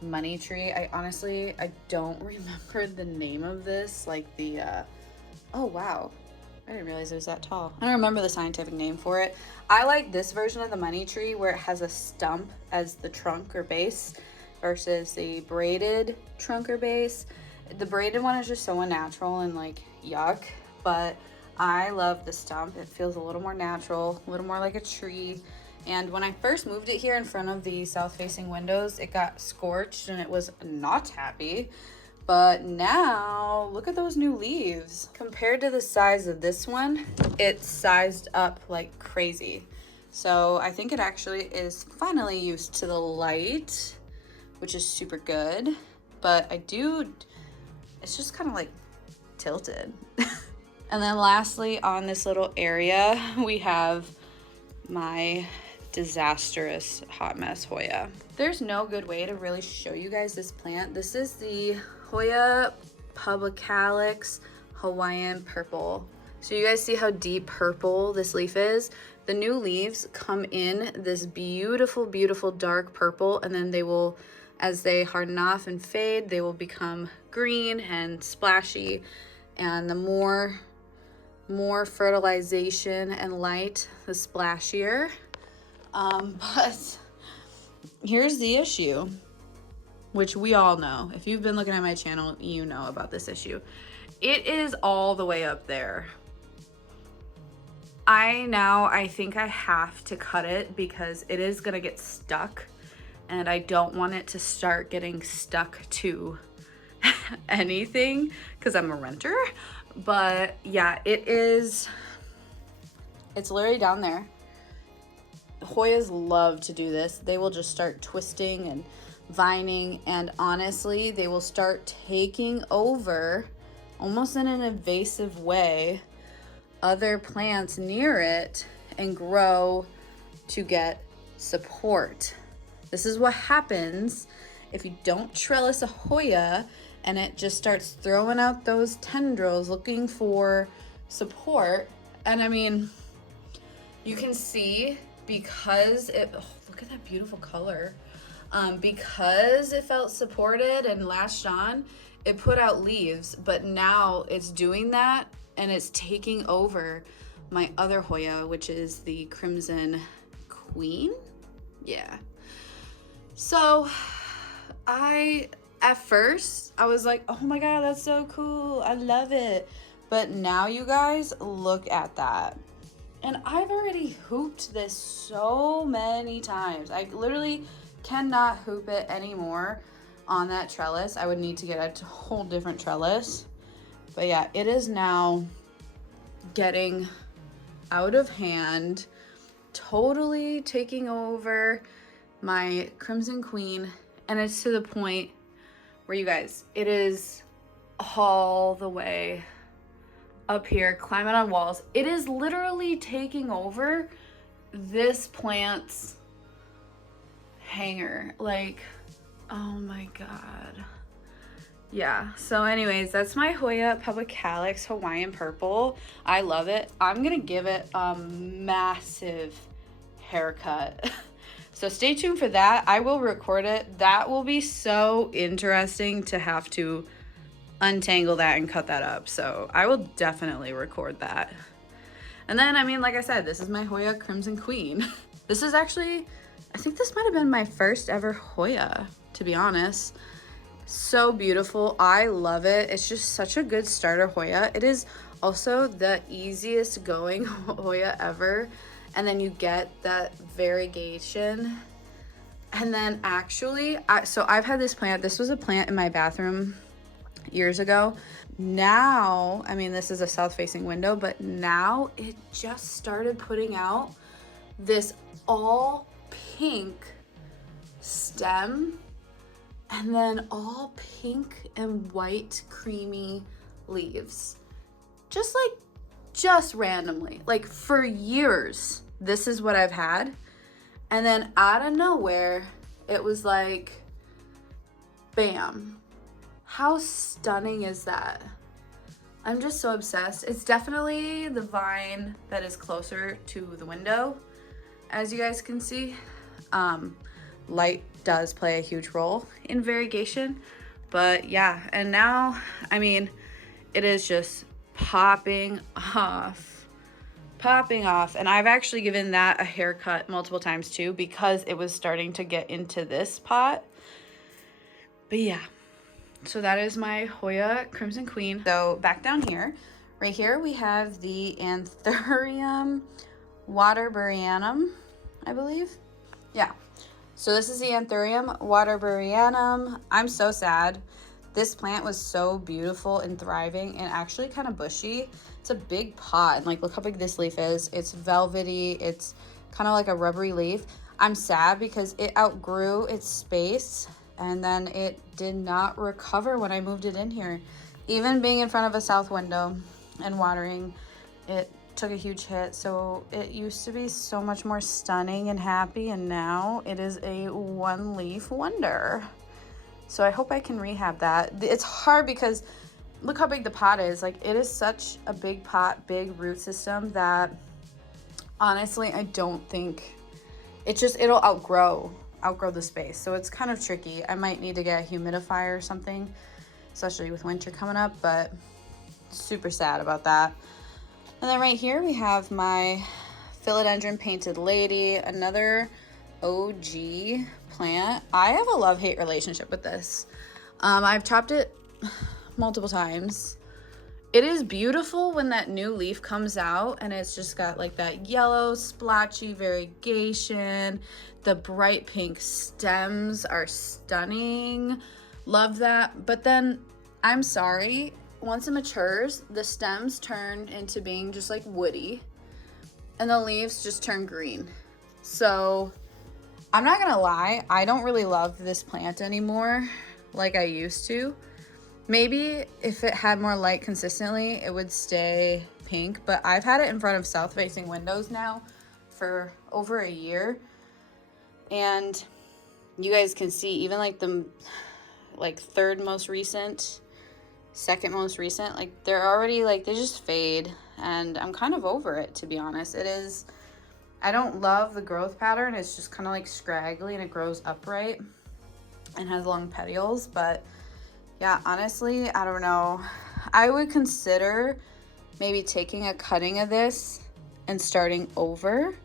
money tree. I don't remember the name of this, like the, oh wow, I didn't realize it was that tall. I don't remember the scientific name for it. I like this version of the money tree where it has a stump as the trunk or base versus the braided trunk or base. The braided one is just so unnatural and like yuck, but I love the stump. It feels a little more natural, a little more like a tree. And when I first moved it here in front of the south-facing windows, it got scorched and it was not happy. But now, look at those new leaves. Compared to the size of this one, it's sized up like crazy. So I think it actually is finally used to the light, which is super good. But it's just kind of like tilted. And then lastly, on this little area, we have my disastrous hot mess Hoya. There's no good way to really show you guys this plant. This is the Hoya publicalis Hawaiian purple. So you guys see how deep purple this leaf is? The new leaves come in this beautiful, beautiful dark purple, and then they will, as they harden off and fade, they will become green and splashy. And the more fertilization and light, the splashier. But here's the issue, which we all know. If you've been looking at my channel, you know about this issue. It is all the way up there. I think I have to cut it because it is gonna get stuck, and I don't want it to start getting stuck to anything because I'm a renter. But yeah, it's literally down there. Hoyas love to do this. They will just start twisting and vining, and honestly, they will start taking over, almost in an invasive way, other plants near it and grow to get support. This is what happens if you don't trellis a Hoya and it just starts throwing out those tendrils looking for support. And I mean, you can see because look at that beautiful color. Because it felt supported and latched on, it put out leaves, but now it's doing that and it's taking over my other Hoya, which is the Crimson Queen. Yeah. So at first I was like, oh my God, that's so cool. I love it. But now you guys look at that. And I've already hooped this so many times. I literally cannot hoop it anymore on that trellis. I would need to get a whole different trellis. But yeah, it is now getting out of hand, totally taking over my Crimson Queen. And it's to the point where, you guys, it is all the way up here, climbing on walls. It is literally taking over this plant's hanger. Like, oh my God. Yeah, so anyways, that's my Hoya publicalis Hawaiian purple. I love it. I'm gonna give it a massive haircut. So stay tuned for that. I will record it. That will be so interesting to have to untangle that and cut that up. So I will definitely record that. And then, I mean, like I said, this is my Hoya Crimson Queen. This is actually, I think this might have been my first ever Hoya, to be honest. So beautiful. I love it. It's just such a good starter Hoya. It is also the easiest going Hoya ever. And then you get that variegation. And then actually, so I've had this plant. This was a plant in my bathroom years ago. Now, I mean, this is a south-facing window, but now it just started putting out this all pink stem and then all pink and white creamy leaves. Just randomly, like for years, this is what I've had. And then out of nowhere, it was like, bam. How stunning is that? I'm just so obsessed. It's definitely the vine that is closer to the window. as you guys can see. Light does play a huge role in variegation, but yeah, and now, I mean, it is just popping off. And I've actually given that a haircut multiple times too, because it was starting to get into this pot. But yeah, so that is my Hoya Crimson Queen. So back down here, right here, we have the Anthurium waterburianum, I believe. Yeah, so this is the Anthurium waterburianum. I'm so sad. This plant was so beautiful and thriving and actually kind of bushy. It's a big pot, and like, look how big this leaf is. It's velvety, it's kind of like a rubbery leaf. I'm sad because it outgrew its space, and then it did not recover when I moved it in here. Even being in front of a south window and watering, it took a huge hit. So it used to be so much more stunning and happy, and now it is a one leaf wonder. So I hope I can rehab that. It's hard because look how big the pot is. Like, it is such a big pot, big root system, that honestly, I don't think it'll outgrow the space. So it's kind of tricky. I might need to get a humidifier or something, especially with winter coming up, but super sad about that. And then right here we have my philodendron painted lady, another OG plant. I have a love-hate relationship with this. I've chopped it multiple times. It is beautiful when that new leaf comes out and it's just got like that yellow splotchy variegation. The bright pink stems are stunning. Love that. But then, I'm sorry, once it matures, the stems turn into being just like woody and the leaves just turn green. So I'm not gonna lie, I don't really love this plant anymore like I used to. Maybe if it had more light consistently, it would stay pink, but I've had it in front of south-facing windows now for over a year. And you guys can see even like the third most recent, second most recent, like they're already like, they just fade, and I'm kind of over it, to be honest. I don't love the growth pattern. It's just kind of like scraggly and it grows upright and has long petioles, but yeah, honestly, I don't know. I would consider maybe taking a cutting of this and starting over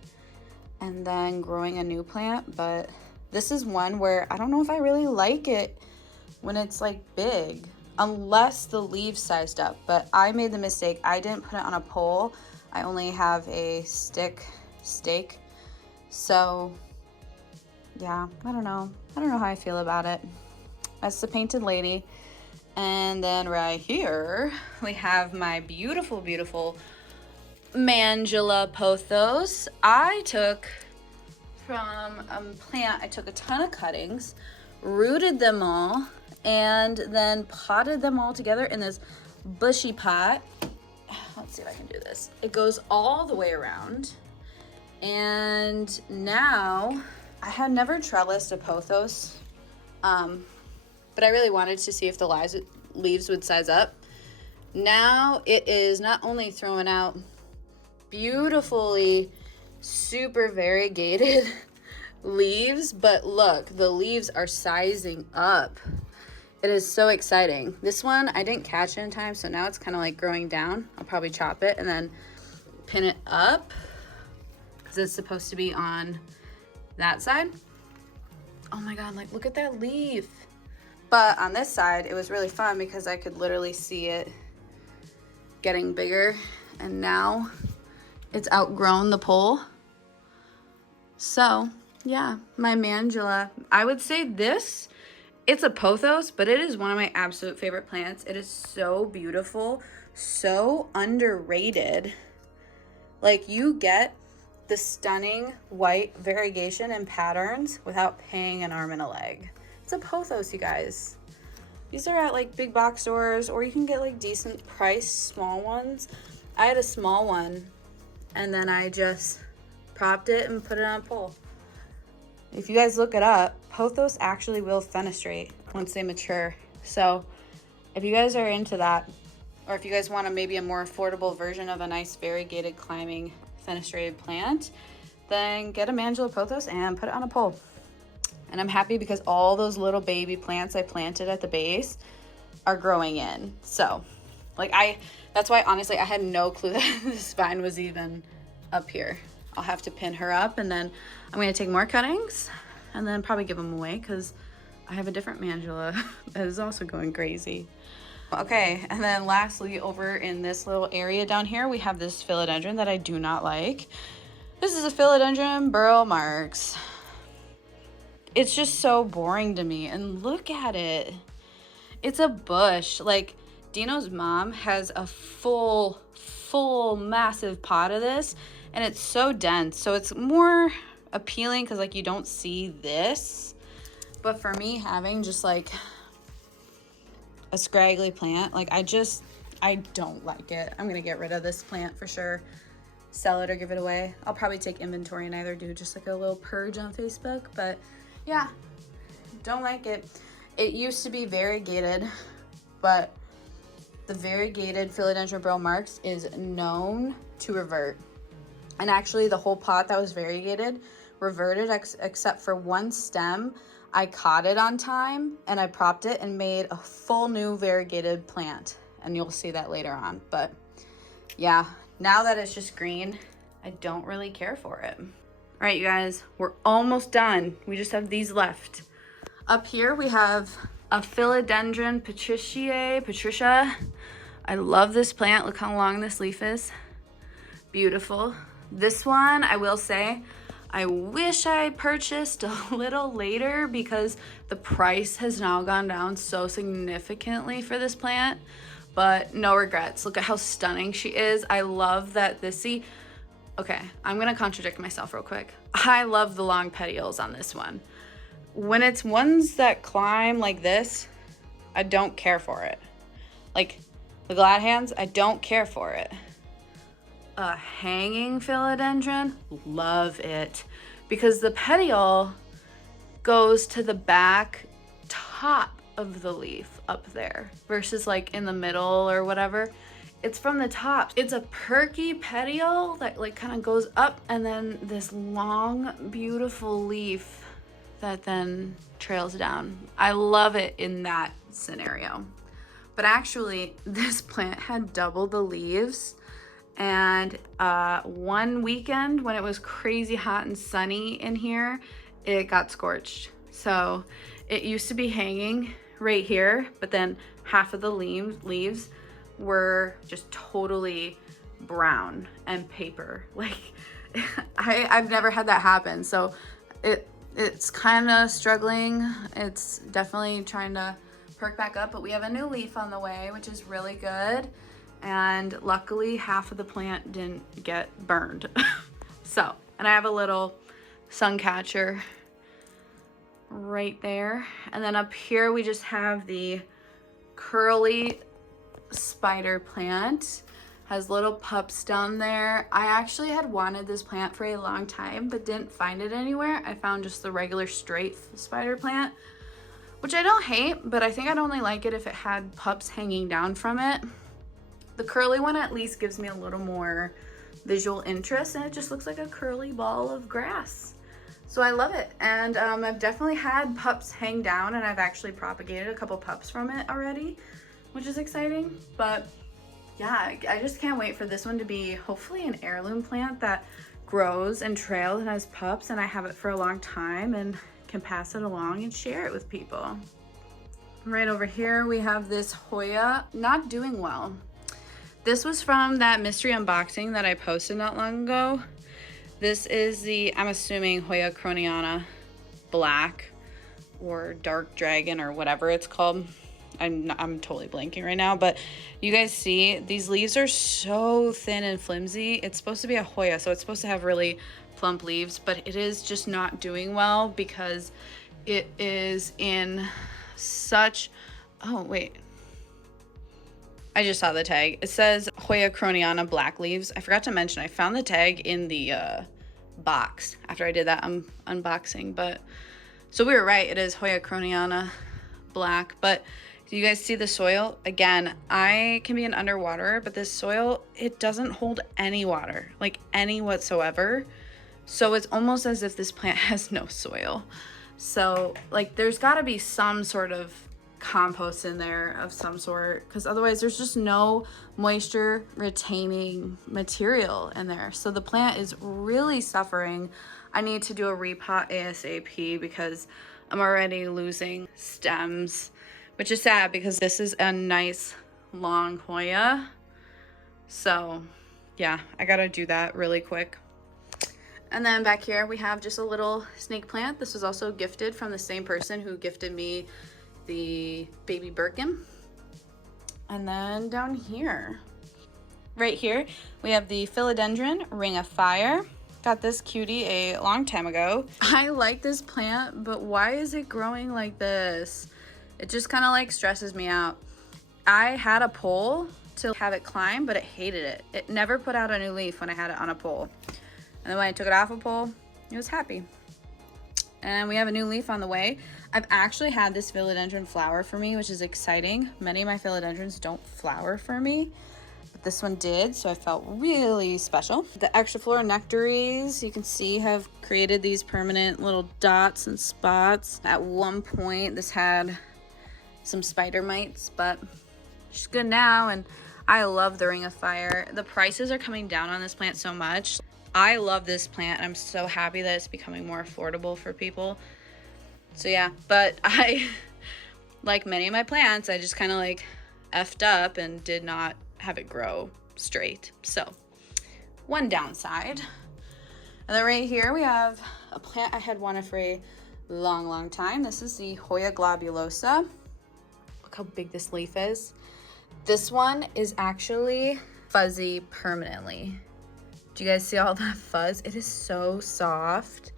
and then growing a new plant, but this is one where I don't know if I really like it when it's like big, unless the leaves sized up. But I made the mistake. I didn't put it on a pole. I only have a stake. So yeah, I don't know how I feel about it. That's the painted lady. And then right here we have my beautiful Mandula Pothos. I took from a plant, I took a ton of cuttings, rooted them all, and then potted them all together in this bushy pot. Let's see if I can do this. It goes all the way around. And now, I had never trellised a pothos, but I really wanted to see if the leaves would size up. Now it is not only throwing out beautifully super variegated leaves, but look, the leaves are sizing up. It is so exciting. This one, I didn't catch it in time, so now it's kind of like growing down. I'll probably chop it and then pin it up because it's supposed to be on that side. Oh my God, like look at that leaf. But on this side, it was really fun because I could literally see it getting bigger, and now it's outgrown the pole. So yeah, my Mandula, I would say this, it's a pothos, but it is one of my absolute favorite plants. It is so beautiful, so underrated. Like, you get the stunning white variegation and patterns without paying an arm and a leg. It's a pothos, you guys. These are at like big box stores, or you can get like decent price small ones. I had a small one and then I just propped it and put it on a pole. If you guys look it up, pothos actually will fenestrate once they mature. So if you guys are into that, or if you guys want maybe a more affordable version of a nice variegated climbing fenestrated plant, then get a mandula pothos and put it on a pole. And I'm happy because all those little baby plants I planted at the base are growing in. So like that's why honestly I had no clue that this vine was even up here. I'll have to pin her up, and then I'm gonna take more cuttings and then probably give them away because I have a different mandula that is also going crazy. Okay, and then lastly, over in this little area down here, we have this philodendron that I do not like. This is a philodendron burl marks. It's just so boring to me, and look at it. It's a bush. Like, Dino's mom has a full massive pot of this, and it's so dense, so it's more appealing because like you don't see this. But for me, having just like a scraggly plant, like I don't like it. I'm gonna get rid of this plant for sure, sell it or give it away. I'll probably take inventory and either do just like a little purge on Facebook, but yeah, don't like it. It used to be variegated, but the variegated philodendron burl marks is known to revert. And actually the whole pot that was variegated reverted except for one stem. I caught it on time and I propped it and made a full new variegated plant, and you'll see that later on. But yeah, now that it's just green, I don't really care for it. All right, you guys, we're almost done. We just have these left. Up here we have a philodendron Patricia. I love this plant. Look how long this leaf is. Beautiful. This one, I will say, I wish I purchased a little later because the price has now gone down so significantly for this plant, but no regrets. Look at how stunning she is. I love that okay, I'm gonna contradict myself real quick. I love the long petioles on this one. When it's ones that climb like this, I don't care for it. Like the glad hands, I don't care for it. A hanging philodendron, love it, because the petiole goes to the back top of the leaf up there versus like in the middle or whatever. It's from the top. It's a perky petiole that like kind of goes up, and then this long beautiful leaf that then trails down. I love it in that scenario. But actually this plant had double the leaves, and one weekend when it was crazy hot and sunny in here, it got scorched. So it used to be hanging right here, but then half of the leaves were just totally brown and paper. Like I've never had that happen. So it's kind of struggling. It's definitely trying to perk back up, but we have a new leaf on the way, which is really good. And luckily half of the plant didn't get burned. So, and I have a little sun catcher right there. And then up here we just have the curly spider plant. Has little pups down there. I actually had wanted this plant for a long time but didn't find it anywhere. I found just the regular straight spider plant, which I don't hate, but I think I'd only like it if it had pups hanging down from it. The curly one at least gives me a little more visual interest, and it just looks like a curly ball of grass. So I love it. And I've definitely had pups hang down, and I've actually propagated a couple pups from it already, which is exciting. But yeah, I just can't wait for this one to be hopefully an heirloom plant that grows and trails and has pups, and I have it for a long time and can pass it along and share it with people. Right over here we have this Hoya, not doing well. This was from that mystery unboxing that I posted not long ago. This is the, I'm assuming, Hoya croniana black or dark dragon or whatever it's called. I'm totally blanking right now, but you guys see these leaves are so thin and flimsy. It's supposed to be a Hoya, so it's supposed to have really plump leaves, but it is just not doing well because it is in such, oh wait, I just saw the tag. It says Hoya croniana black leaves. I forgot to mention I found the tag in the box after I did that unboxing, but so we were right, it is Hoya croniana black. But do you guys see the soil? Again, I can be an underwater, but this soil, it doesn't hold any water, like any whatsoever. So it's almost as if this plant has no soil. So like there's got to be some sort of compost in there of some sort, because otherwise there's just no moisture retaining material in there. So the plant is really suffering. I need to do a repot ASAP because I'm already losing stems, which is sad because this is a nice long Hoya. So yeah, I gotta do that really quick. And then back here we have just a little snake plant. This was also gifted from the same person who gifted me the baby Birkin. And then down here, right here, we have the philodendron ring of fire. Got this cutie a long time ago. I like this plant, but why is it growing like this? It just kind of like stresses me out. I had a pole to have it climb, but it hated it. It never put out a new leaf when I had it on a pole. And then when I took it off a pole, it was happy. And we have a new leaf on the way. I've actually had this philodendron flower for me, which is exciting. Many of my philodendrons don't flower for me, but this one did, so I felt really special. The extraflora nectaries, you can see, have created these permanent little dots and spots. At one point, this had some spider mites, but she's good now, and I love the ring of fire. The prices are coming down on this plant so much. I love this plant. I'm so happy that it's becoming more affordable for people. So yeah, but I, like many of my plants, I just kind of like effed up and did not have it grow straight. So one downside. And then right here we have a plant I had wanted for a long time. This is the Hoya globulosa. Look how big this leaf is. This one is actually fuzzy permanently. Do you guys see all that fuzz? It is so soft.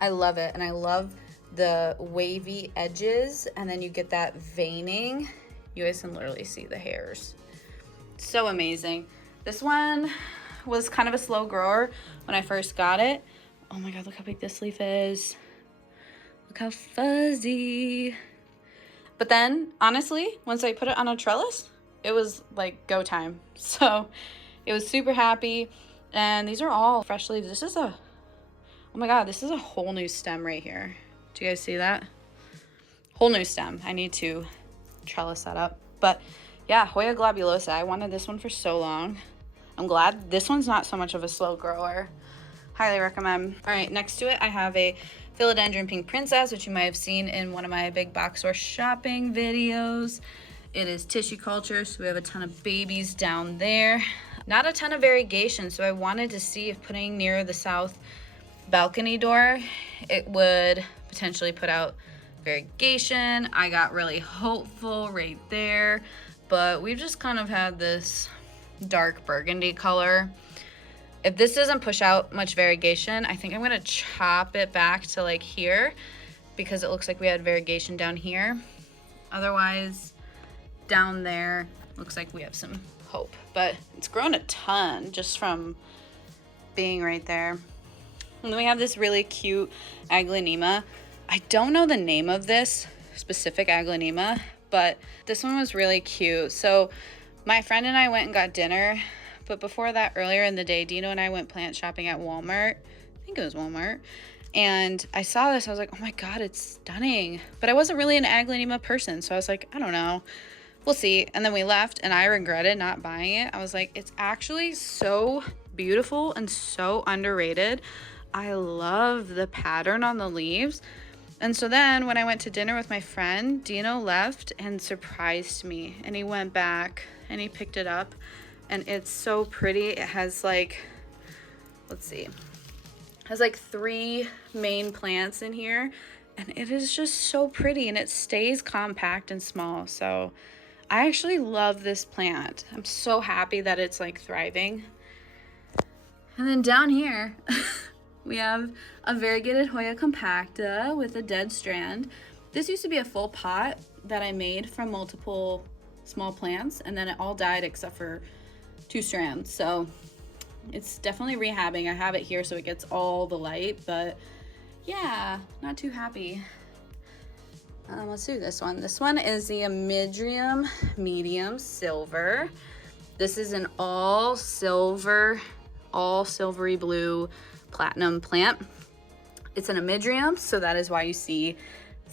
I love it. And I love the wavy edges. And then you get that veining. You guys can literally see the hairs. So amazing. This one was kind of a slow grower when I first got it. Oh my God, look how big this leaf is. Look how fuzzy. But then, honestly, once I put it on a trellis, it was like go time. So it was super happy. And these are all fresh leaves. This is oh my God, this is a whole new stem right here. Do you guys see that? Whole new stem. I need to trellis that up. But yeah, Hoya globulosa. I wanted this one for so long. I'm glad this one's not so much of a slow grower. Highly recommend. All right, next to it, I have a philodendron pink princess, which you might have seen in one of my big box store shopping videos. It is tissue culture, so we have a ton of babies down there. Not a ton of variegation, so I wanted to see if putting near the south balcony door, it would potentially put out variegation. I got really hopeful right there, but we've just kind of had this dark burgundy color. If this doesn't push out much variegation, I think I'm gonna chop it back to like here because it looks like we had variegation down here. Otherwise, down there, looks like we have some hope, but it's grown a ton just from being right there. And then we have this really cute aglaonema. I don't know the name of this specific aglaonema, but this one was really cute. So my friend and I went and got dinner, but before that, earlier in the day, Dino and I went plant shopping at Walmart. I think it was Walmart. And I saw this, I was like, oh my God, it's stunning. But I wasn't really an aglaonema person, so I was like, I don't know. We'll see. And then we left and I regretted not buying it. I was like, it's actually so beautiful and so underrated. I love the pattern on the leaves. And so then when I went to dinner with my friend, Dino left and surprised me. And he went back and he picked it up. And it's so pretty. It has like, let's see, it has like 3 main plants in here. And it is just so pretty and it stays compact and small. So I actually love this plant. I'm so happy that it's like thriving. And then down here, we have a variegated Hoya compacta with a dead strand. This used to be a full pot that I made from multiple small plants, and then it all died except for 2 strands. So it's definitely rehabbing. I have it here so it gets all the light, but yeah, not too happy. Let's do this one. This one is the Amidrium medium silver. This is an all silver, all silvery blue platinum plant. It's an amidrium, so that is why you see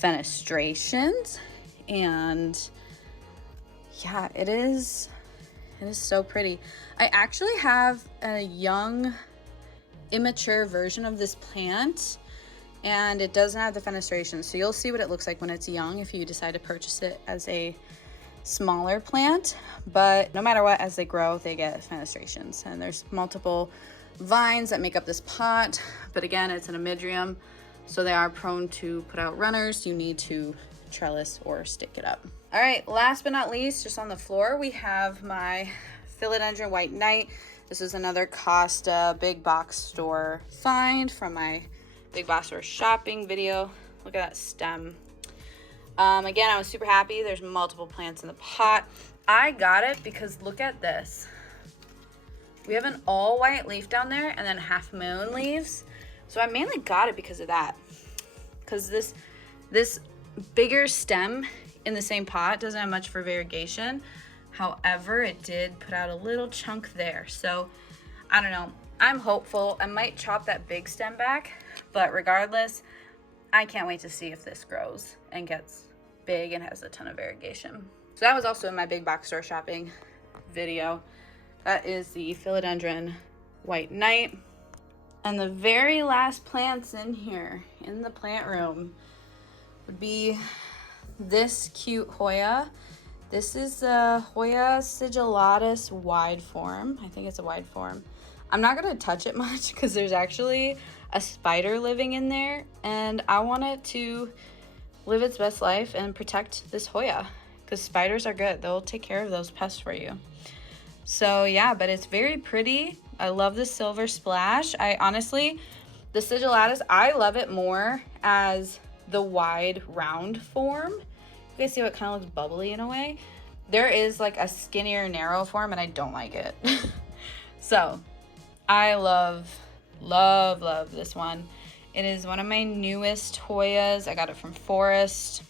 fenestrations. And yeah, it is so pretty. I actually have a young, immature version of this plant, and it doesn't have the fenestration. So you'll see what it looks like when it's young if you decide to purchase it as a smaller plant. But no matter what, as they grow, they get fenestrations. And there's multiple vines that make up this pot. But again, it's an amidrium, so they are prone to put out runners. You need to trellis or stick it up. All right, last but not least, just on the floor, we have my philodendron white knight. This is another Costa big box store find from my big box store shopping video. Look at that stem. Again, I was super happy. There's multiple plants in the pot. I got it because look at this. We have an all white leaf down there and then half moon leaves. So I mainly got it because of that. Because this bigger stem in the same pot doesn't have much for variegation. However, it did put out a little chunk there. So I don't know. I'm hopeful. I might chop that big stem back, but regardless, I can't wait to see if this grows and gets big and has a ton of variegation. So that was also in my big box store shopping video. That is the philodendron white knight. And the very last plants in here in the plant room would be this cute Hoya. This is a Hoya sigillatus wide form. I think it's a wide form. I'm not gonna touch it much because there's actually a spider living in there, and I want it to live its best life and protect this Hoya because spiders are good. They'll take care of those pests for you. So yeah, but it's very pretty. I love the silver splash. I honestly, the sigillatus, I love it more as the wide round form. You guys see how it kind of looks bubbly in a way? There is like a skinnier narrow form and I don't like it. So I love this one. It is one of my newest Hoyas. I got it from Forest.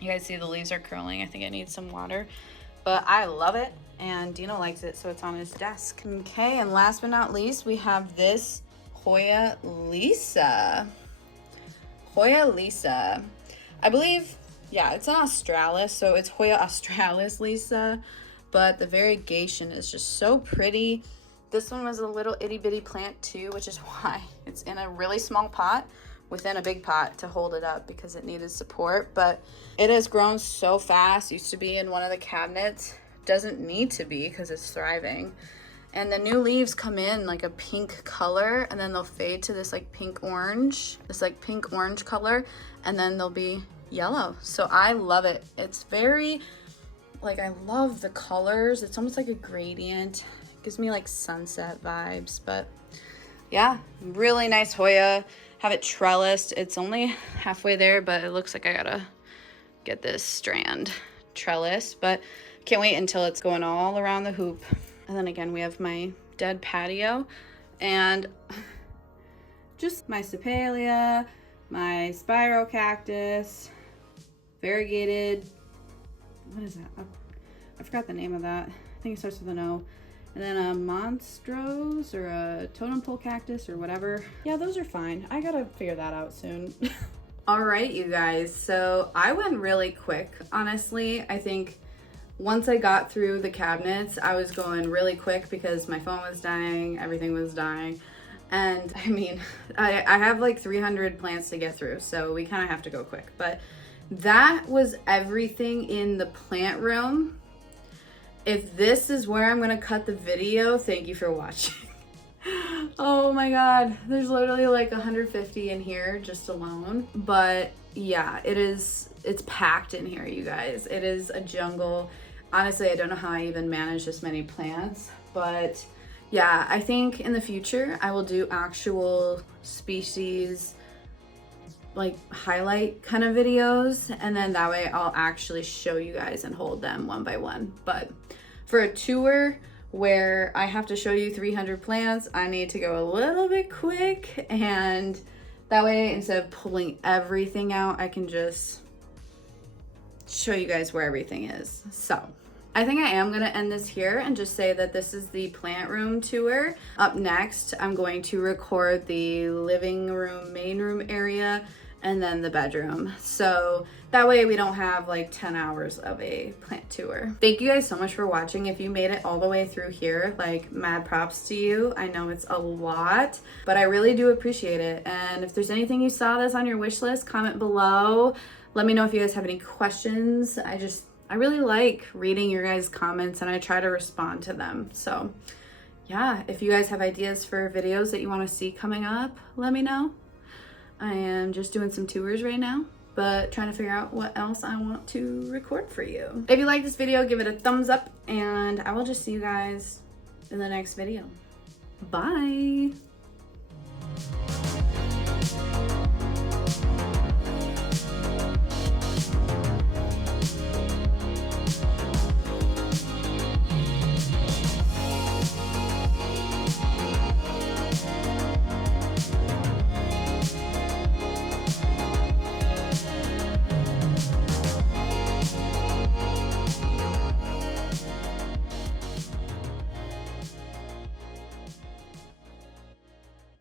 You guys see the leaves are curling. I think it needs some water, but I love it. And Dino likes it, so it's on his desk. Okay, and last but not least, we have this Hoya Lisa. Hoya Lisa. I believe, yeah, it's an Australis, so it's Hoya Australis Lisa, but the variegation is just so pretty. This one was a little itty bitty plant too, which is why it's in a really small pot within a big pot to hold it up because it needed support, but it has grown so fast. Used to be in one of the cabinets. Doesn't need to be because it's thriving. And the new leaves come in like a pink color and then they'll fade to this like pink orange color, and then they'll be yellow. So I love it. It's very, like, I love the colors. It's almost like a gradient. It gives me like sunset vibes, but yeah, really nice Hoya. Have it trellised. It's only halfway there, but it looks like I gotta get this strand trellised, but can't wait until it's going all around the hoop. And then again, we have my dead patio and just my Cepalia, my spiral cactus, variegated, what is that? I forgot the name of that. I think it starts with an O. And then a monstrose or a totem pole cactus or whatever. Yeah, those are fine. I gotta figure that out soon. All right, you guys. So I went really quick, honestly. I think once I got through the cabinets, I was going really quick because my phone was dying, everything was dying. And I mean, I have like 300 plants to get through, so we kind of have to go quick. But that was everything in the plant room. If this is where I'm gonna cut the video, thank you for watching. Oh my God, there's literally like 150 in here just alone. But yeah, it's packed in here, you guys. It is a jungle. Honestly, I don't know how I even manage this many plants, but yeah, I think in the future I will do actual species like highlight kind of videos, and then that way I'll actually show you guys and hold them one by one. But for a tour where I have to show you 300 plants, I need to go a little bit quick, and that way instead of pulling everything out, I can just show you guys where everything is. So I think I am going to end this here and just say that this is the plant room tour. Up next, I'm going to record the living room, main room area, and then the bedroom. So that way we don't have like 10 hours of a plant tour. Thank you guys so much for watching. If you made it all the way through here, like mad props to you. I know it's a lot, but I really do appreciate it. And if there's anything you saw that's on your wish list, comment below. Let me know if you guys have any questions. I really like reading your guys' comments and I try to respond to them. So yeah, if you guys have ideas for videos that you want to see coming up, let me know. I am just doing some tours right now, but trying to figure out what else I want to record for you. If you like this video, give it a thumbs up and I will just see you guys in the next video. Bye.